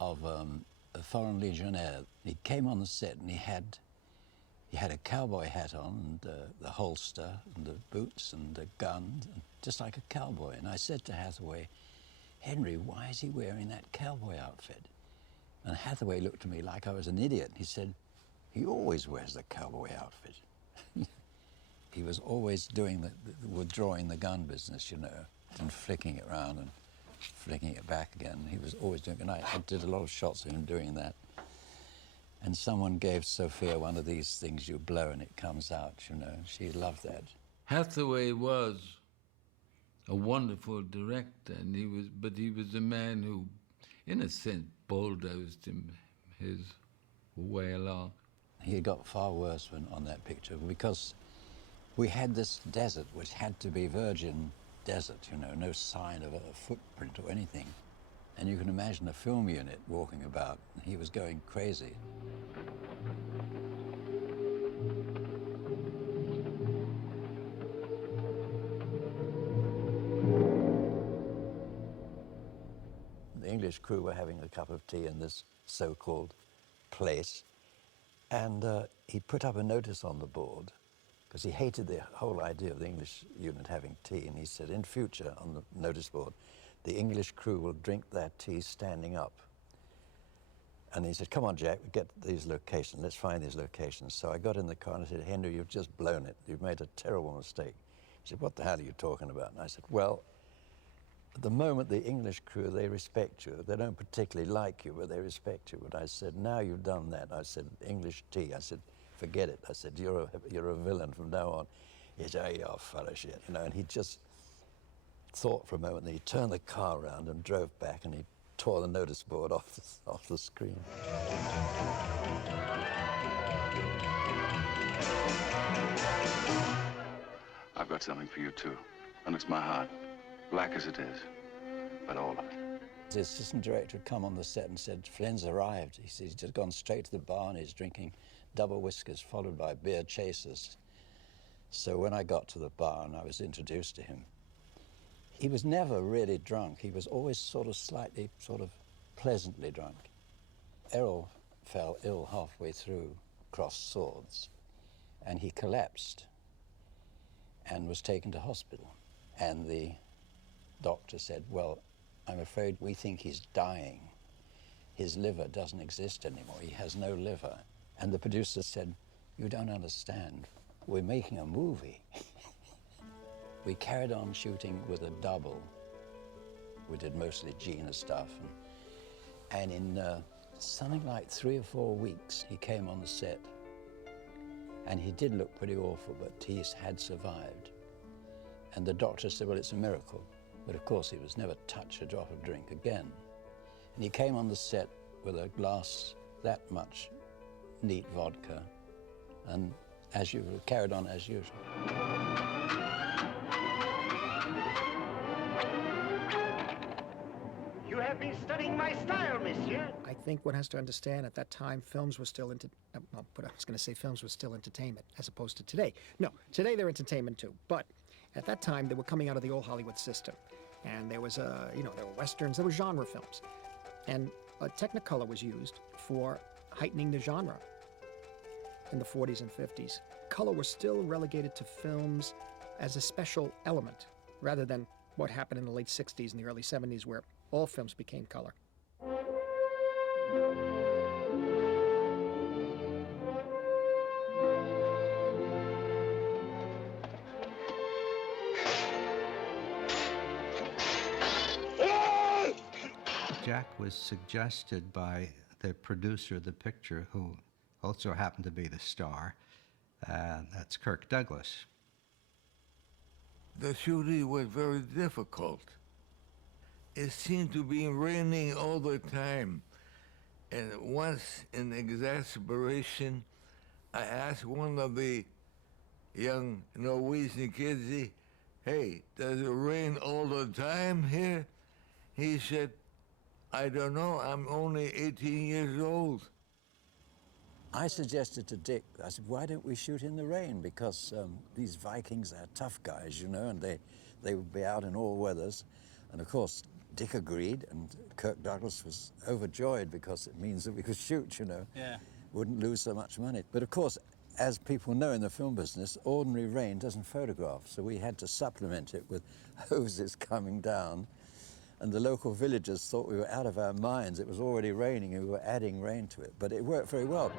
of a foreign legionnaire. He came on the set and he had a cowboy hat on and the holster and the boots and the gun, just like a cowboy. And I said to Hathaway, Henry, why is he wearing that cowboy outfit? And Hathaway looked at me like I was an idiot. He said, he always wears the cowboy outfit. He was always doing withdrawing the gun business, you know, and flicking it around and flicking it back again. He was always doing it. And I did a lot of shots of him doing that. And someone gave Sophia one of these things you blow and it comes out, you know. She loved that. Hathaway was a wonderful director, and he was a man who, in a sense, bulldozed his way along. He got far worse on that picture because we had this desert which had to be virgin desert, you know, no sign of a footprint or anything. And you can imagine a film unit walking about. He was going crazy. The English crew were having a cup of tea in this so-called place. And he put up a notice on the board because he hated the whole idea of the English unit having tea. And he said, in future, on the notice board, the English crew will drink that tea standing up. And he said, come on, Jack, get these locations. Let's find these locations. So I got in the car and I said, Henry, you've just blown it. You've made a terrible mistake. He said, what the hell are you talking about? And I said, well, at the moment, the English crew, they respect you. They don't particularly like you, but they respect you. But I said, now you've done that. I said, English tea. I said, forget it. I said, you're a villain from now on. He said, oh, you're full of shit, you know, and he just thought for a moment, and he turned the car around and drove back, and he tore the notice board off the screen. I've got something for you, too. And it's my heart. Black as it is, but all of it. The assistant director had come on the set and said, Flynn's arrived. He said he's just gone straight to the bar and he's drinking double whiskers followed by beer chasers. So when I got to the bar and I was introduced to him, he was never really drunk. He was always sort of pleasantly drunk. Errol fell ill halfway through Crossed Swords, and he collapsed and was taken to hospital. And the doctor said, well, I'm afraid we think he's dying. His liver doesn't exist anymore. He has no liver. And the producer said, you don't understand. We're making a movie. We carried on shooting with a double. We did mostly Gina stuff. And in something like 3 or 4 weeks, he came on the set. And he did look pretty awful, but he had survived. And the doctor said, well, it's a miracle. But of course, he was never touched a drop of drink again. And he came on the set with a glass that much neat vodka. And as usual, carried on as usual. You have been studying my style, monsieur. I think one has to understand at that time, films were still films were still entertainment as opposed to today. No, today they're entertainment too. But at that time, they were coming out of the old Hollywood system. And there was, there were Westerns, there were genre films. And Technicolor was used for heightening the genre in the 40s and 50s. Color was still relegated to films as a special element, rather than what happened in the late 60s and the early 70s, where all films became color. was suggested by the producer of the picture, who also happened to be the star. That's Kirk Douglas. The shooting was very difficult. It seemed to be raining all the time. And once, in exasperation, I asked one of the young Norwegian kids, hey, does it rain all the time here? He said, I don't know, I'm only 18 years old. I suggested to Dick, I said, why don't we shoot in the rain? Because these Vikings are tough guys, you know, and they would be out in all weathers. And of course, Dick agreed, and Kirk Douglas was overjoyed because it means that we could shoot, you know. Yeah. Wouldn't lose so much money. But of course, as people know in the film business, ordinary rain doesn't photograph, so we had to supplement it with hoses coming down. And the local villagers thought we were out of our minds. It was already raining and we were adding rain to it, but it worked very well.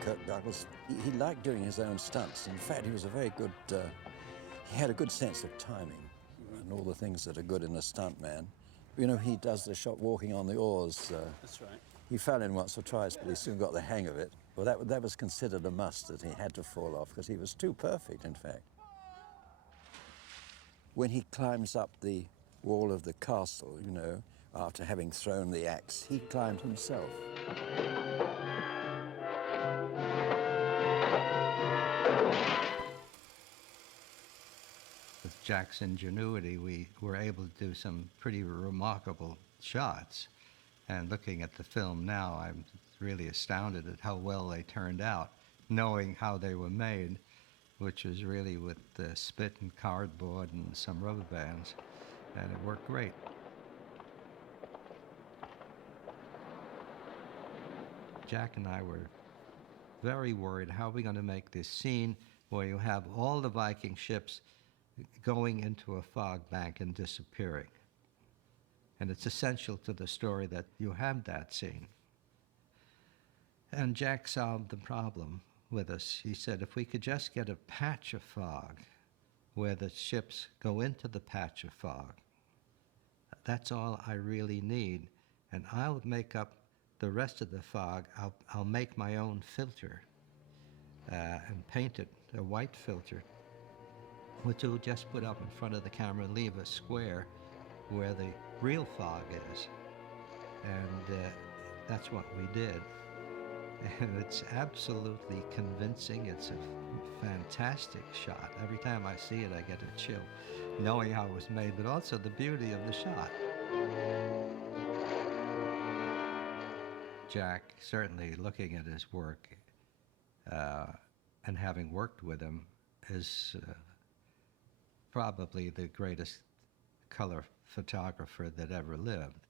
Kirk Douglas, he liked doing his own stunts. In fact, he was a very good, he had a good sense of timing and all the things that are good in a stunt man. You know, he does the shot walking on the oars. That's right. He fell in once or twice, but he soon got the hang of it. Well, that was considered a must, that he had to fall off, because he was too perfect, in fact. When he climbs up the wall of the castle, you know, after having thrown the axe, he climbed himself. With Jack's ingenuity, we were able to do some pretty remarkable shots. And looking at the film now, I'm really astounded at how well they turned out, knowing how they were made, which was really with spit and cardboard and some rubber bands. And it worked great. Jack and I were very worried, how are we going to make this scene where you have all the Viking ships going into a fog bank and disappearing? And it's essential to the story that you have that scene. And Jack solved the problem with us. He said, if we could just get a patch of fog where the ships go into the patch of fog, that's all I really need. And I'll make up the rest of the fog. I'll make my own filter and paint it a white filter, which we'll just put up in front of the camera and leave a square where the real fog is. And that's what we did. And it's absolutely convincing. It's a fantastic shot. Every time I see it, I get a chill, knowing how it was made, but also the beauty of the shot. Jack, certainly looking at his work and having worked with him, is probably the greatest color photographer that ever lived.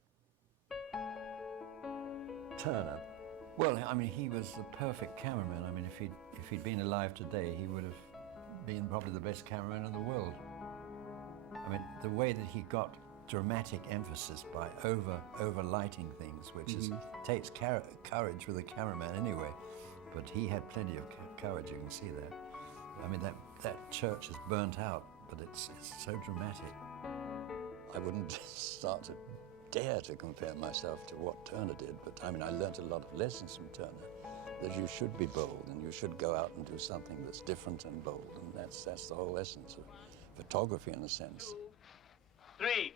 Turner. Well, I mean, he was the perfect cameraman. I mean, if he'd been alive today, he would have been probably the best cameraman in the world. I mean, the way that he got dramatic emphasis by over-lighting things, which takes courage with a cameraman anyway, but he had plenty of courage, you can see that. I mean, that church is burnt out, but it's so dramatic. I wouldn't start to dare to compare myself to what Turner did, but I mean, I learned a lot of lessons from Turner, that you should be bold and you should go out and do something that's different and bold, and that's the whole essence of photography in a sense. 3.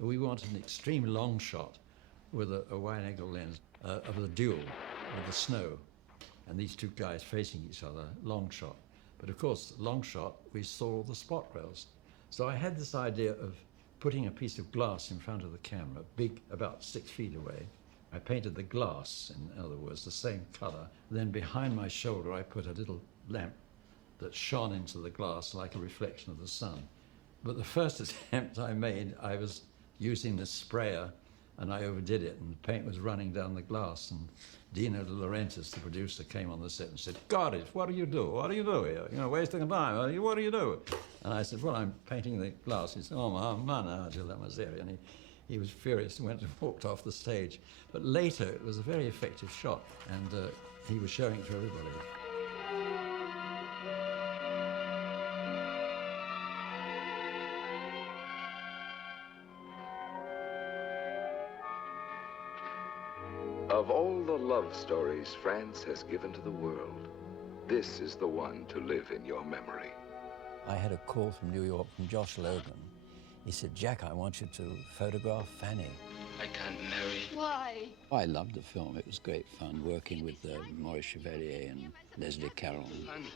We wanted an extreme long shot with a wide-angle lens of the duel with the snow, and these two guys facing each other, long shot. But of course, long shot, we saw the spot rails. So I had this idea of putting a piece of glass in front of the camera, big, about 6 feet away. I painted the glass, in other words, the same color. Then behind my shoulder, I put a little lamp that shone into the glass like a reflection of the sun. But the first attempt I made, I was using the sprayer, and I overdid it, and the paint was running down the glass. And Dino De Laurentiis, the producer, came on the set and said, "Cardiff, what do you do? What do you do here? You know, wasting time. What do you do?" And I said, "Well, I'm painting the glass." He said, "Oh, man, and he was furious and went and walked off the stage. But later, it was a very effective shot, and he was showing it to everybody. Of all the love stories France has given to the world, this is the one to live in your memory. I had a call from New York from Josh Logan. He said, Jack, I want you to photograph Fanny. I can't marry. Why? I loved the film. It was great fun working with Maurice Chevalier and Leslie Caron. Fanny.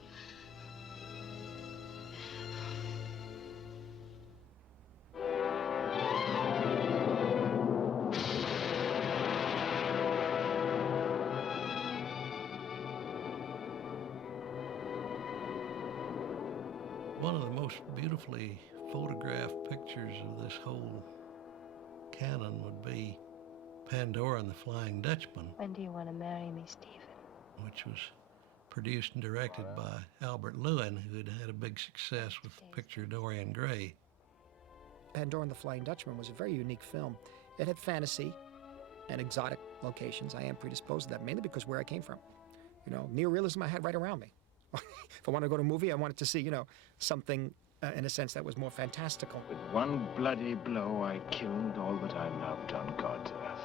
One of the most beautifully photographed pictures of this whole canon would be Pandora and the Flying Dutchman. When do you want to marry me, Stephen? Which was produced and directed by Albert Lewin, who had had a big success with the picture Dorian Gray. Pandora and the Flying Dutchman was a very unique film. It had fantasy and exotic locations. I am predisposed to that, mainly because where I came from. You know, neorealism I had right around me. If I wanted to go to a movie, I wanted to see, you know, something, in a sense, that was more fantastical. With one bloody blow, I killed all that I loved on God's earth.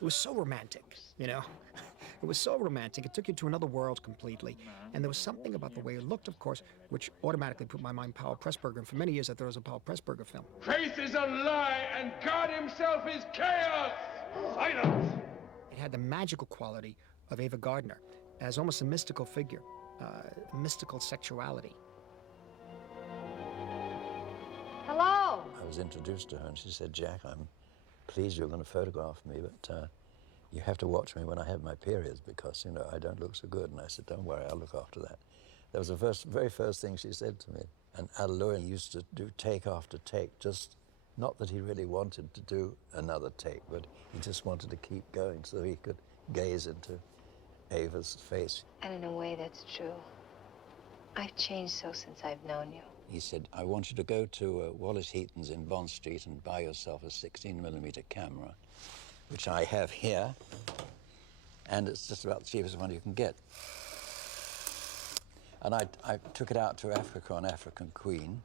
It was so romantic, you know? It was so romantic. It took you to another world completely. And there was something about the way it looked, of course, which automatically put my mind Powell Pressburger. And for many years, I thought it was a Powell Pressburger film. Faith is a lie, and God himself is chaos! Silence! It had the magical quality of Ava Gardner as almost a mystical figure, mystical sexuality. Hello? I was introduced to her and she said, Jack, I'm pleased you're going to photograph me, but you have to watch me when I have my periods because, you know, I don't look so good. And I said, don't worry, I'll look after that. That was the very first thing she said to me. And Al Lewin used to do take after take, just not that he really wanted to do another take, but he just wanted to keep going so he could gaze into Ava's face. And in a way, that's true. I've changed so since I've known you. He said, I want you to go to Wallace Heaton's in Bond Street and buy yourself a 16mm camera, which I have here, and it's just about the cheapest one you can get. And I took it out to Africa on African Queen,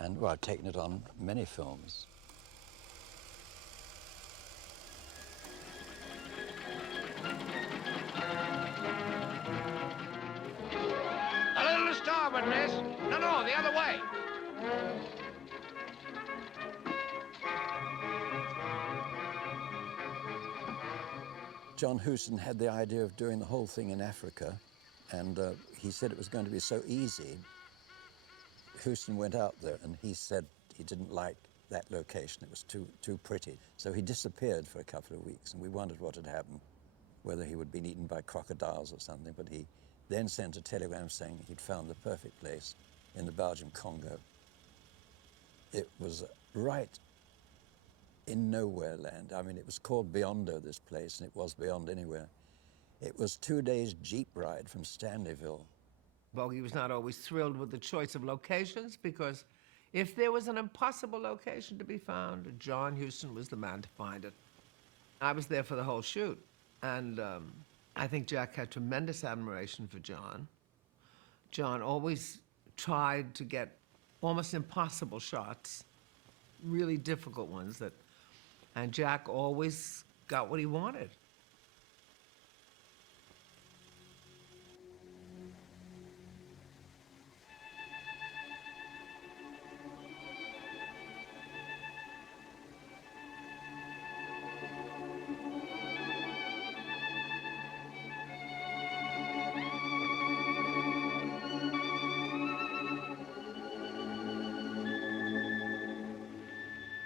and well, I've taken it on many films. A little to starboard, miss. No, the other way. John Huston had the idea of doing the whole thing in Africa, and he said it was going to be so easy. Huston went out there and he said he didn't like that location. It was too pretty. So he disappeared for a couple of weeks and we wondered what had happened, whether he would been eaten by crocodiles or something, but he then sent a telegram saying he'd found the perfect place in the Belgian Congo. It was right in nowhere land. I mean, it was called Beyonder, this place, and it was beyond anywhere. It was 2 days jeep ride from Stanleyville. Bogey was not always thrilled with the choice of locations because if there was an impossible location to be found, John Huston was the man to find it. I was there for the whole shoot, and I think Jack had tremendous admiration for John. John always tried to get almost impossible shots, really difficult ones, and Jack always got what he wanted.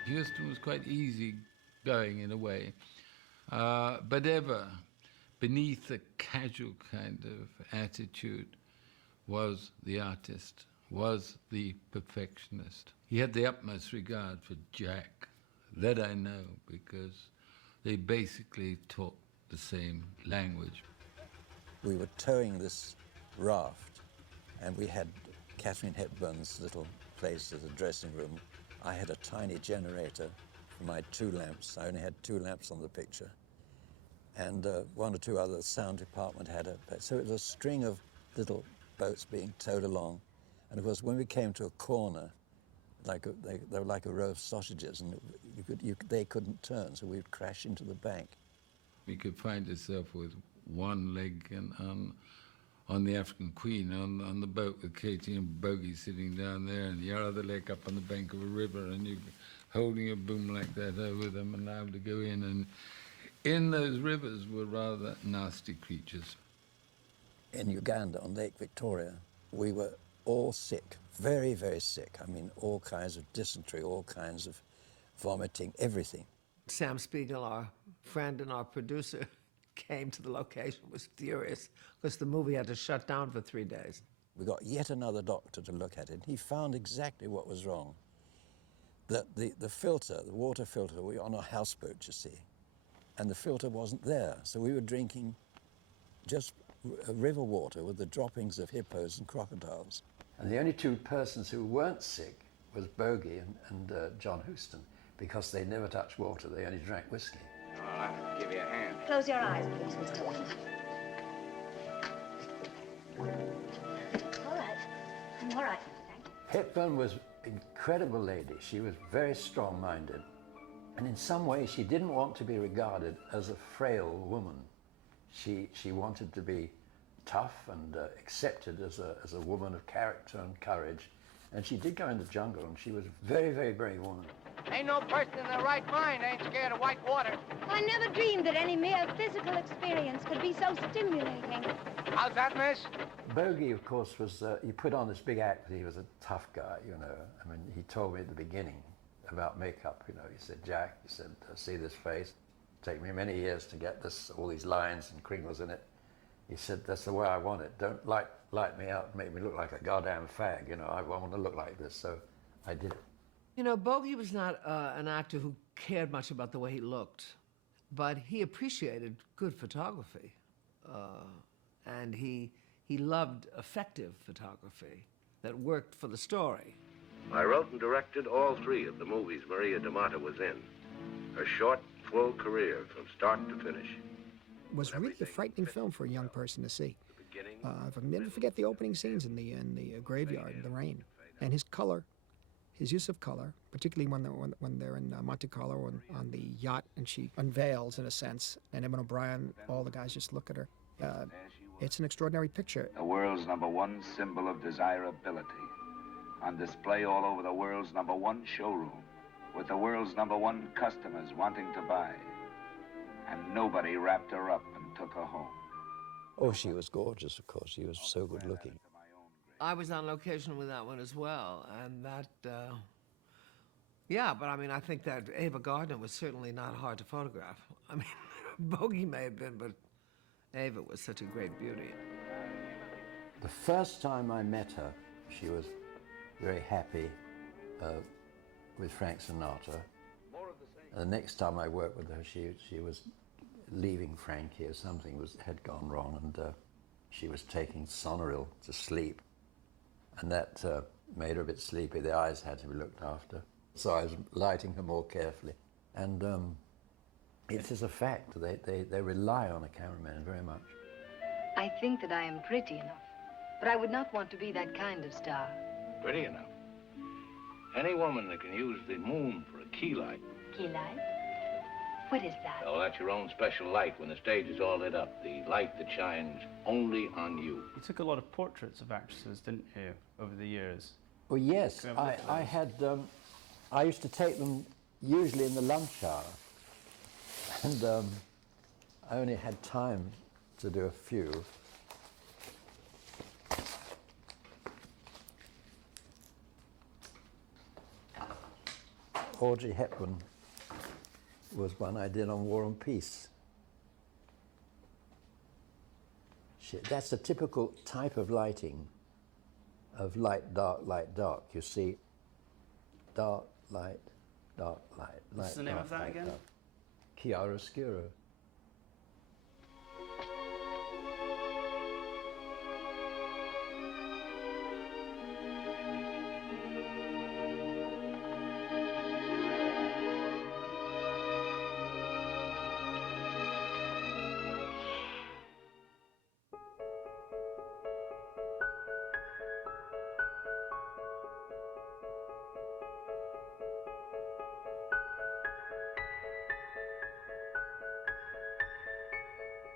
Houston was quite easy going in a way, but ever beneath a casual kind of attitude was the artist, was the perfectionist. He had the utmost regard for Jack. That I know because they basically talked the same language. We were towing this raft and we had Catherine Hepburn's little place as a dressing room. I had a tiny generator for my 2 lamps. I only had 2 lamps on the picture. And 1 or 2 other sound department had so it was a string of little boats being towed along. And of course, when we came to a corner, they were like a row of sausages, and they couldn't turn, so we'd crash into the bank. You could find yourself with one leg on the African Queen on the boat with Katie and Bogey sitting down there, and your other leg up on the bank of a river, and you holding a boom like that over them and able to go in. And in those rivers were rather nasty creatures. In Uganda on Lake Victoria, we were all sick, very, very sick. I mean, all kinds of dysentery, all kinds of vomiting, everything. Sam Spiegel, our friend and our producer, came to the location, was furious, because the movie had to shut down for 3 days. We got yet another doctor to look at it. He found exactly what was wrong. That the filter, the water filter, we were on a houseboat, you see, and the filter wasn't there. So we were drinking just river water with the droppings of hippos and crocodiles. And the only two persons who weren't sick was Bogey and John Houston, because they never touched water, they only drank whiskey. Well, I'll give you a hand. Close your eyes, please, Mr. Wayne. All right. I'm all right, thank you. Hepburn was an incredible lady. She was very strong-minded. And in some ways, she didn't want to be regarded as a frail woman. She wanted to be tough and accepted as a woman of character and courage. And she did go in the jungle, and she was a very, very brave woman. Ain't no person in their right mind ain't scared of white water. I never dreamed that any mere physical experience could be so stimulating. How's that, miss? Bogey, of course, was, he put on this big act that he was a tough guy, you know. I mean, he told me at the beginning about makeup, you know. He said, Jack, he said, see this face? Take me many years to get this, all these lines and crinkles in it. He said, that's the way I want it. Don't light me out and make me look like a goddamn fag, you know. I want to look like this, so I did it. You know, Bogey was not an actor who cared much about the way he looked, but he appreciated good photography. And he loved effective photography that worked for the story. I wrote and directed all 3 of the movies Maria D'Amata was in. Her short, full career from start to finish. It was really a frightening film for a young person to see. I'll never forget the opening scenes in the graveyard in the rain, and his color, his use of color, particularly when they're in Monte Carlo on the yacht, and she unveils in a sense, and Evan O'Brien, all the guys just look at her. It's an extraordinary picture. The world's #1 symbol of desirability, on display all over the world's #1 showroom, with the world's #1 customers wanting to buy, and nobody wrapped her up and took her home. Oh, she was gorgeous, of course. She was so good looking. I was on location with that one as well, and that, yeah, but I mean, I think that Ava Gardner was certainly not hard to photograph. I mean, Bogey may have been, but Ava was such a great beauty. The first time I met her, she was very happy with Frank Sinatra. And the next time I worked with her, she was leaving Frankie, or something had gone wrong, and she was taking Sonoril to sleep. And that made her a bit sleepy. The eyes had to be looked after. So I was lighting her more carefully. And it is a fact. They rely on a cameraman very much. I think that I am pretty enough, but I would not want to be that kind of star. Pretty enough. Any woman that can use the moon for a key light. Key light? What is that? Oh, that's your own special light when the stage is all lit up. The light that shines only on you. You took a lot of portraits of actresses, didn't you, over the years? Well, yes. I had, I used to take them usually in the lunch hour. And I only had time to do a few. Audrey Hepburn was one I did on War and Peace. That's a typical type of lighting, of light, dark, you see. Dark, light, dark, light. What's the name of that again? Dark. Chiaroscuro.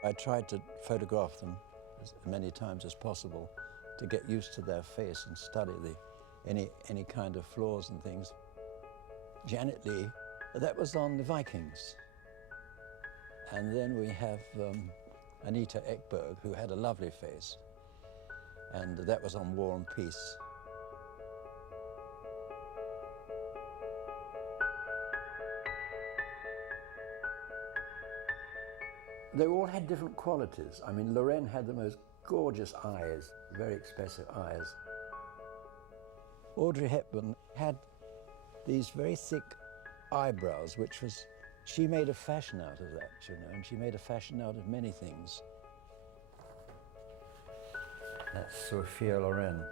I tried to photograph them as many times as possible to get used to their face and study any kind of flaws and things. Janet Leigh, that was on the Vikings. And then we have Anita Ekberg, who had a lovely face, and that was on War and Peace. They all had different qualities. I mean, Lorraine had the most gorgeous eyes, very expressive eyes. Audrey Hepburn had these very thick eyebrows, which was, she made a fashion out of that, you know, and she made a fashion out of many things. That's Sophia Loren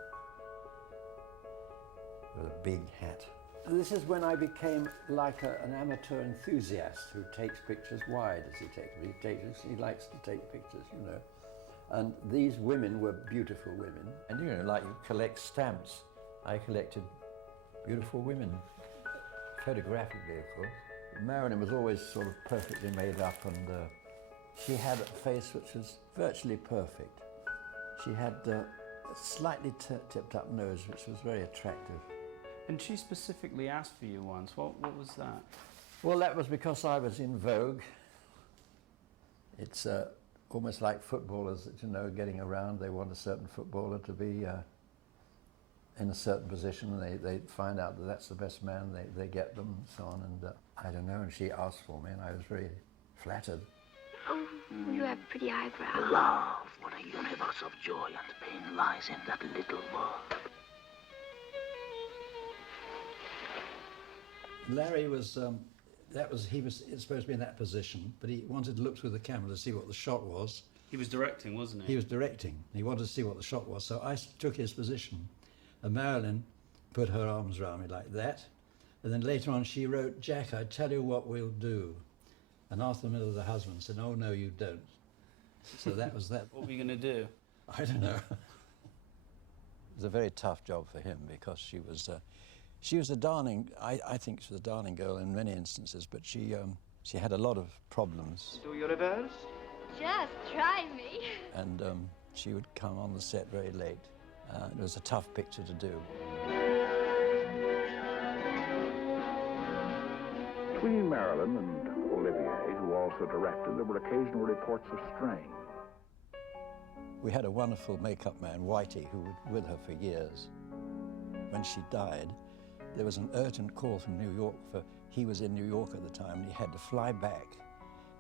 with a big hat. This is when I became like an amateur enthusiast who takes pictures wide as he takes. He likes to take pictures, you know. And these women were beautiful women. And you know, like you collect stamps. I collected beautiful women, photographically, of course. Marilyn was always sort of perfectly made up, and she had a face which was virtually perfect. She had a slightly tipped up nose, which was very attractive. And she specifically asked for you once. What was that? Well, that was because I was in vogue. It's almost like footballers, you know, getting around. They want a certain footballer to be in a certain position. They find out that that's the best man. They get them and so on. And I don't know. And she asked for me, and I was very flattered. Oh, you have pretty eyebrows. Love, what a universe of joy and pain lies in that little world. Larry was, he was supposed to be in that position, but he wanted to look through the camera to see what the shot was. He was directing, wasn't he? He was directing. He wanted to see what the shot was, so I took his position. And Marilyn put her arms around me like that, and then later on she wrote, "Jack, I tell you what we'll do." And after the middle, the husband said, "Oh, no, you don't." So that was that. What were you going to do? I don't know. It was a very tough job for him because she was a darling, I think she was a darling girl in many instances, but she had a lot of problems. Do you reverse? Just try me. And she would come on the set very late. It was a tough picture to do. Between Marilyn and Olivier, who also directed, there were occasional reports of strain. We had a wonderful makeup man, Whitey, who was with her for years. When she died, there was an urgent call from New York he was in New York at the time, and he had to fly back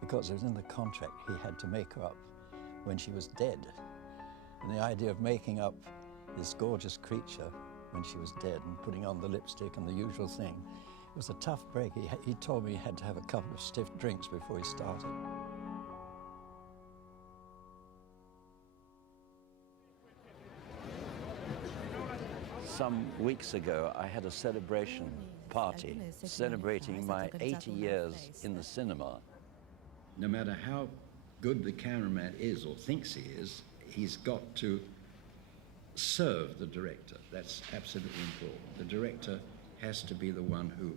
because it was in the contract he had to make her up when she was dead. And the idea of making up this gorgeous creature when she was dead and putting on the lipstick and the usual thing, it was a tough break. He told me he had to have a couple of stiff drinks before he started. Some weeks ago, I had a celebration party celebrating my 80 years in the cinema. No matter how good the cameraman is or thinks he is, he's got to serve the director. That's absolutely important. The director has to be the one who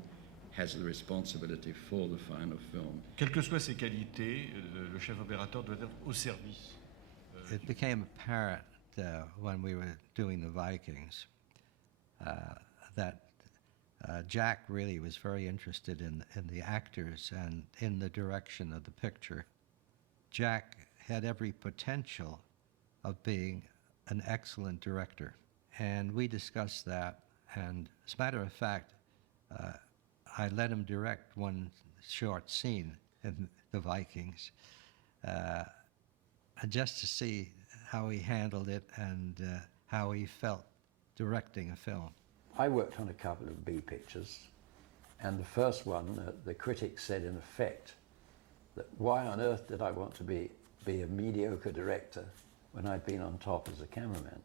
has the responsibility for the final film. Quelles que soient ses qualités, le chef opérateur doit être au service. It became apparent when we were doing the Vikings that Jack really was very interested in the actors and in the direction of the picture. Jack had every potential of being an excellent director, and we discussed that, and as a matter of fact, I let him direct one short scene in the Vikings just to see how he handled it and how he felt directing a film. I worked on a couple of B pictures, and the first one, the critics said in effect that why on earth did I want to be a mediocre director when I'd been on top as a cameraman?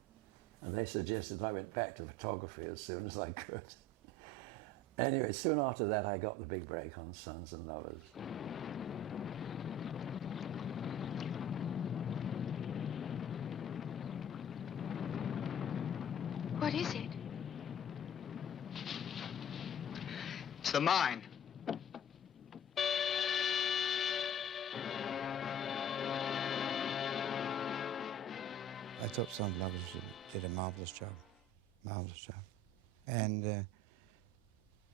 And they suggested I went back to photography as soon as I could. Anyway, soon after that I got the big break on Sons and Lovers. What is it? It's the mine. thought Sons and Lovers did a marvellous job. Marvellous job. And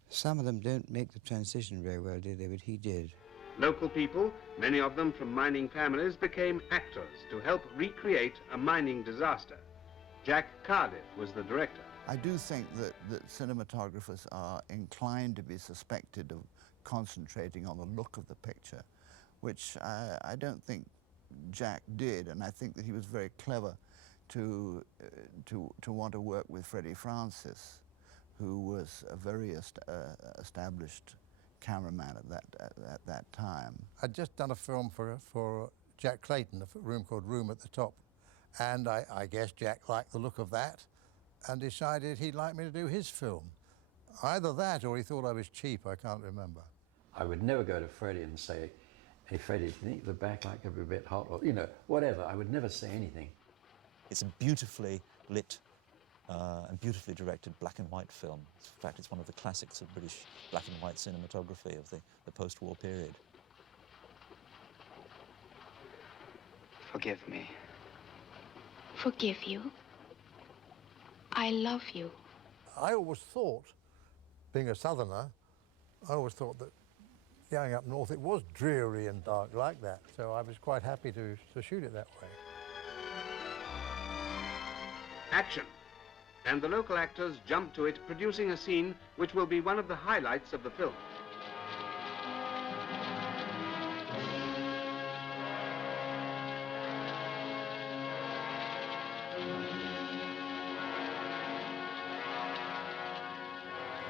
some of them don't make the transition very well, do they? But he did. Local people, many of them from mining families, became actors to help recreate a mining disaster. Jack Cardiff was the director. I do think that cinematographers are inclined to be suspected of concentrating on the look of the picture, which I don't think Jack did, and I think that he was very clever to want to work with Freddie Francis, who was a very established cameraman at that time. I'd just done a film for Jack Clayton, a room called Room at the Top, and I guess Jack liked the look of that and decided he'd like me to do his film. Either that or he thought I was cheap, I can't remember. I would never go to Freddie and say, hey Freddie, do you think the backlight could be a bit hot? Or, you know, whatever. I would never say anything. It's a beautifully lit and beautifully directed black and white film. In fact, it's one of the classics of British black and white cinematography of the post-war period. Forgive me. Forgive you? I love you. I always thought, being a southerner, I always thought that going up north it was dreary and dark like that, so I was quite happy to shoot it that way. Action. And the local actors jump to it, producing a scene which will be one of the highlights of the film.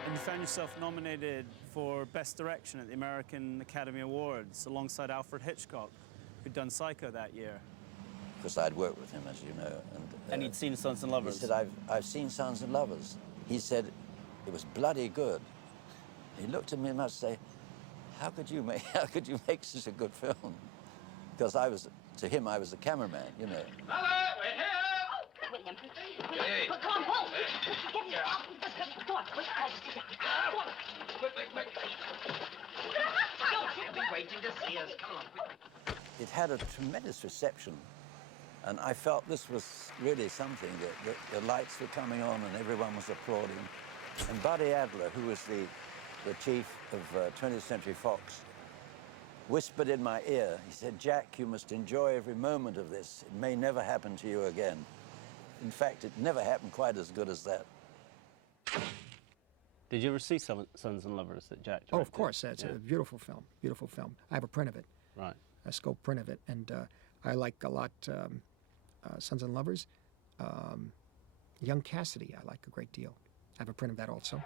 And you found yourself nominated for Best Direction at the American Academy Awards alongside Alfred Hitchcock, who'd done Psycho that year. Because I'd worked with him, as you know. And he'd seen Sons and Lovers. He said, I've seen Sons and Lovers. He said, it was bloody good. He looked at me and must say, how could you make such a good film? Because to him, I was the cameraman, you know. Hello, we're here! William. Hey. Come on, Paul! Get here! Go on, quick. Go on. Quick. I've been waiting to see us. Come on, quick. It had a tremendous reception. And I felt this was really something, that the lights were coming on and everyone was applauding. And Buddy Adler, who was the chief of 20th Century Fox, whispered in my ear, he said, Jack, you must enjoy every moment of this. It may never happen to you again. In fact, it never happened quite as good as that. Did you ever see Sons and Lovers that Jack directed? Oh, of course. It's a beautiful film. Beautiful film. I have a print of it. Right. A scope print of it. And I like a lot Sons and Lovers. Young Cassidy, I like a great deal. I have a print of that also.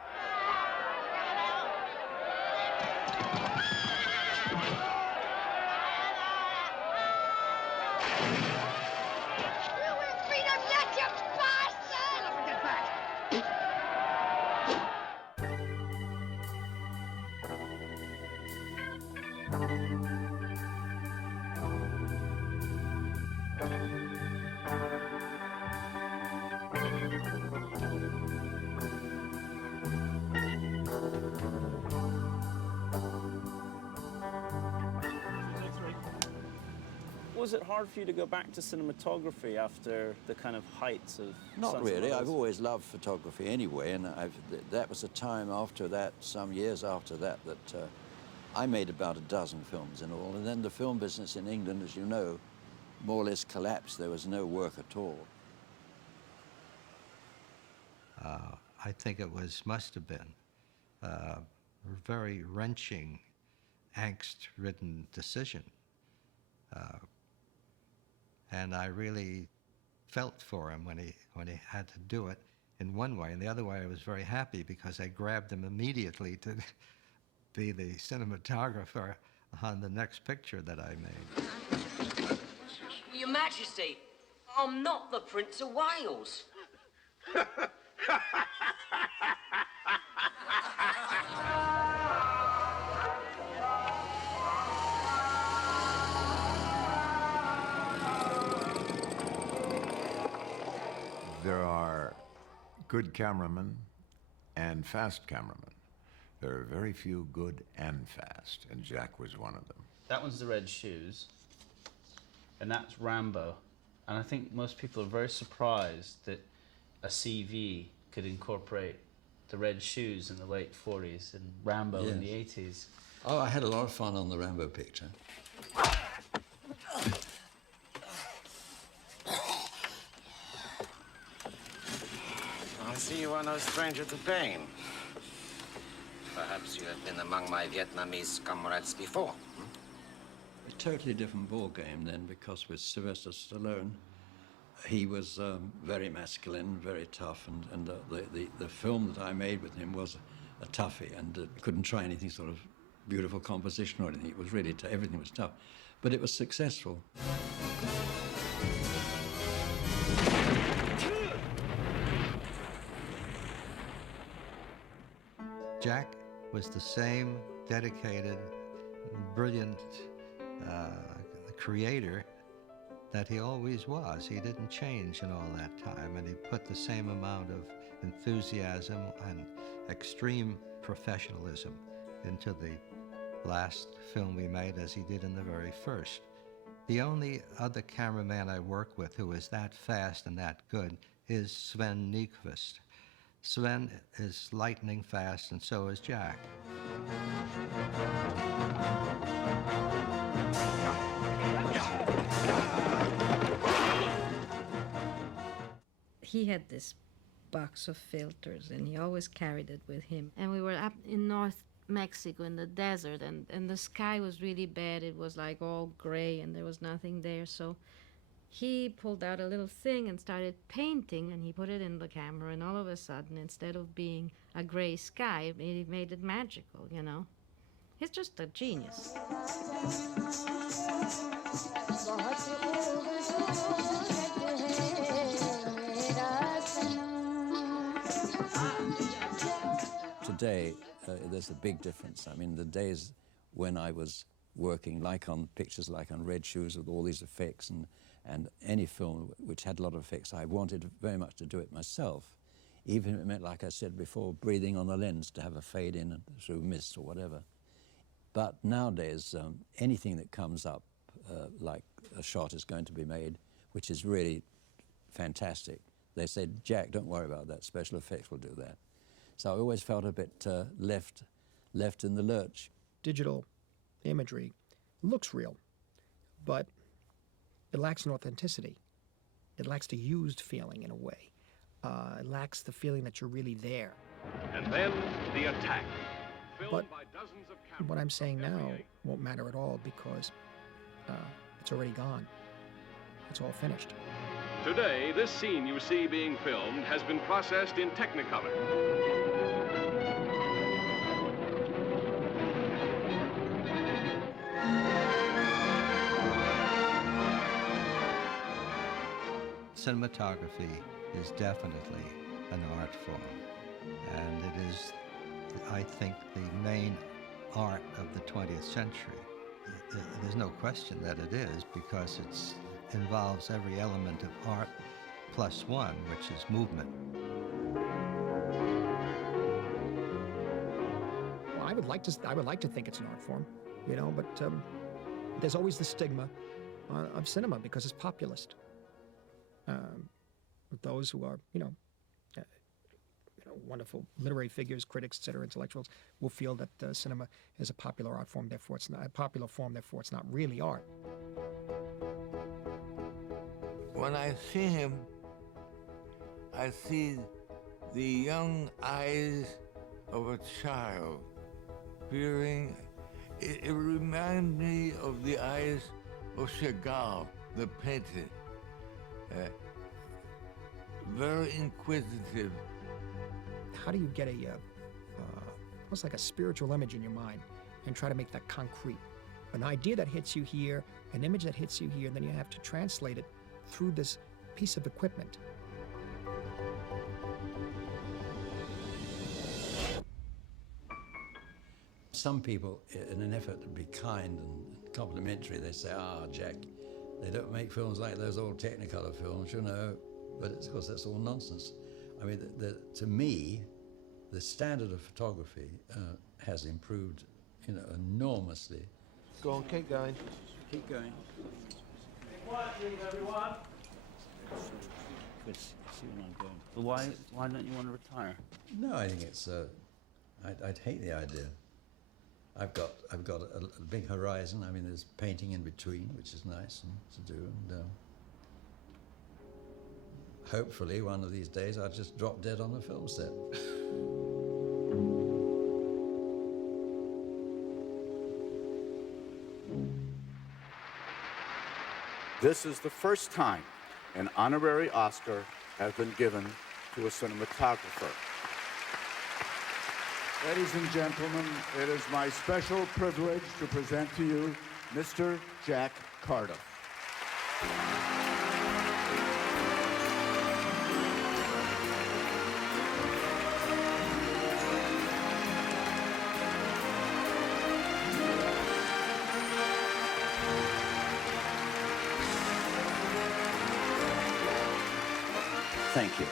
Was it hard for you to go back to cinematography after the kind of heights of Not really. I've always loved photography anyway, and that was a time after that, some years after that, that I made about a dozen films in all, and then the film business in England, as you know, more or less collapsed. There was no work at all. I think it must have been a very wrenching, angst-ridden decision. And I really felt for him when he had to do it in one way. And the other way, I was very happy because I grabbed him immediately to be the cinematographer on the next picture that I made. Your Majesty, I'm not the Prince of Wales. There are good cameramen and fast cameramen. There are very few good and fast, and Jack was one of them. That one's the Red Shoes, and that's Rambo, And I think most people are very surprised that a CV could incorporate the Red Shoes in the late 40s and Rambo in the 80s. Oh, I had a lot of fun on the Rambo picture. I see you are no stranger to pain. Perhaps you have been among my Vietnamese comrades before. A totally different ball game then, because with Sylvester Stallone, he was very masculine, very tough, and the film that I made with him was a toughie, and couldn't try anything sort of beautiful composition or anything. It was really, everything was tough, but it was successful. Jack was the same dedicated, brilliant creator that he always was. He didn't change in all that time, and he put the same amount of enthusiasm and extreme professionalism into the last film we made as he did in the very first. The only other cameraman I work with who is that fast and that good is Sven Nykvist. Sven is lightning fast, and so is Jack. He had this box of filters, and he always carried it with him. And we were up in North Mexico in the desert, and the sky was really bad. It was like all gray, and there was nothing there. So he pulled out a little thing and started painting, and he put it in the camera, and all of a sudden, instead of being a gray sky, he made it magical, you know. He's just a genius. Today, there's a big difference. I mean, the days when I was working, like on pictures like on Red Shoes with all these effects, and any film which had a lot of effects, I wanted very much to do it myself. Even if it meant, like I said before, breathing on the lens to have a fade in through mist or whatever. But nowadays, anything that comes up, like a shot is going to be made, which is really fantastic, they say, Jack, don't worry about that, special effects will do that. So I always felt a bit left in the lurch. Digital imagery looks real, but it lacks an authenticity. It lacks the used feeling in a way. It lacks the feeling that you're really there. And then the attack. But what I'm saying now won't matter at all because it's already gone. It's all finished. Today, this scene you see being filmed has been processed in Technicolor. Cinematography is definitely an art form, and it is, I think, the main art of the 20th century. There's no question that it is, because it involves every element of art plus one, which is movement. Well, I would like to think it's an art form, you know, but there's always the stigma of cinema because it's populist. Those who are, wonderful literary figures, critics, etc., intellectuals, will feel that cinema is a popular art form, therefore it's not a popular form, therefore it's not really art. When I see him, I see the young eyes of a child peering. It reminds me of the eyes of Chagall, the painter. Very inquisitive. How do you get almost like a spiritual image in your mind and try to make that concrete? An idea that hits you here, an image that hits you here, and then you have to translate it through this piece of equipment. Some people, in an effort to be kind and complimentary, they say, Jack, they don't make films like those old Technicolor films, you know, but of course that's all nonsense. I mean, to me, the standard of photography has improved, enormously. Go on, keep going. Keep going. Quiet, please, everyone. Chris, see where I'm going. But why don't you want to retire? No, I think it's. I'd hate the idea. I've got a big horizon. I mean, there's painting in between, which is nice to do, and hopefully one of these days I'll just drop dead on a film set. This is the first time an honorary Oscar has been given to a cinematographer. Ladies and gentlemen, it is my special privilege to present to you Mr. Jack Cardiff. Thank you.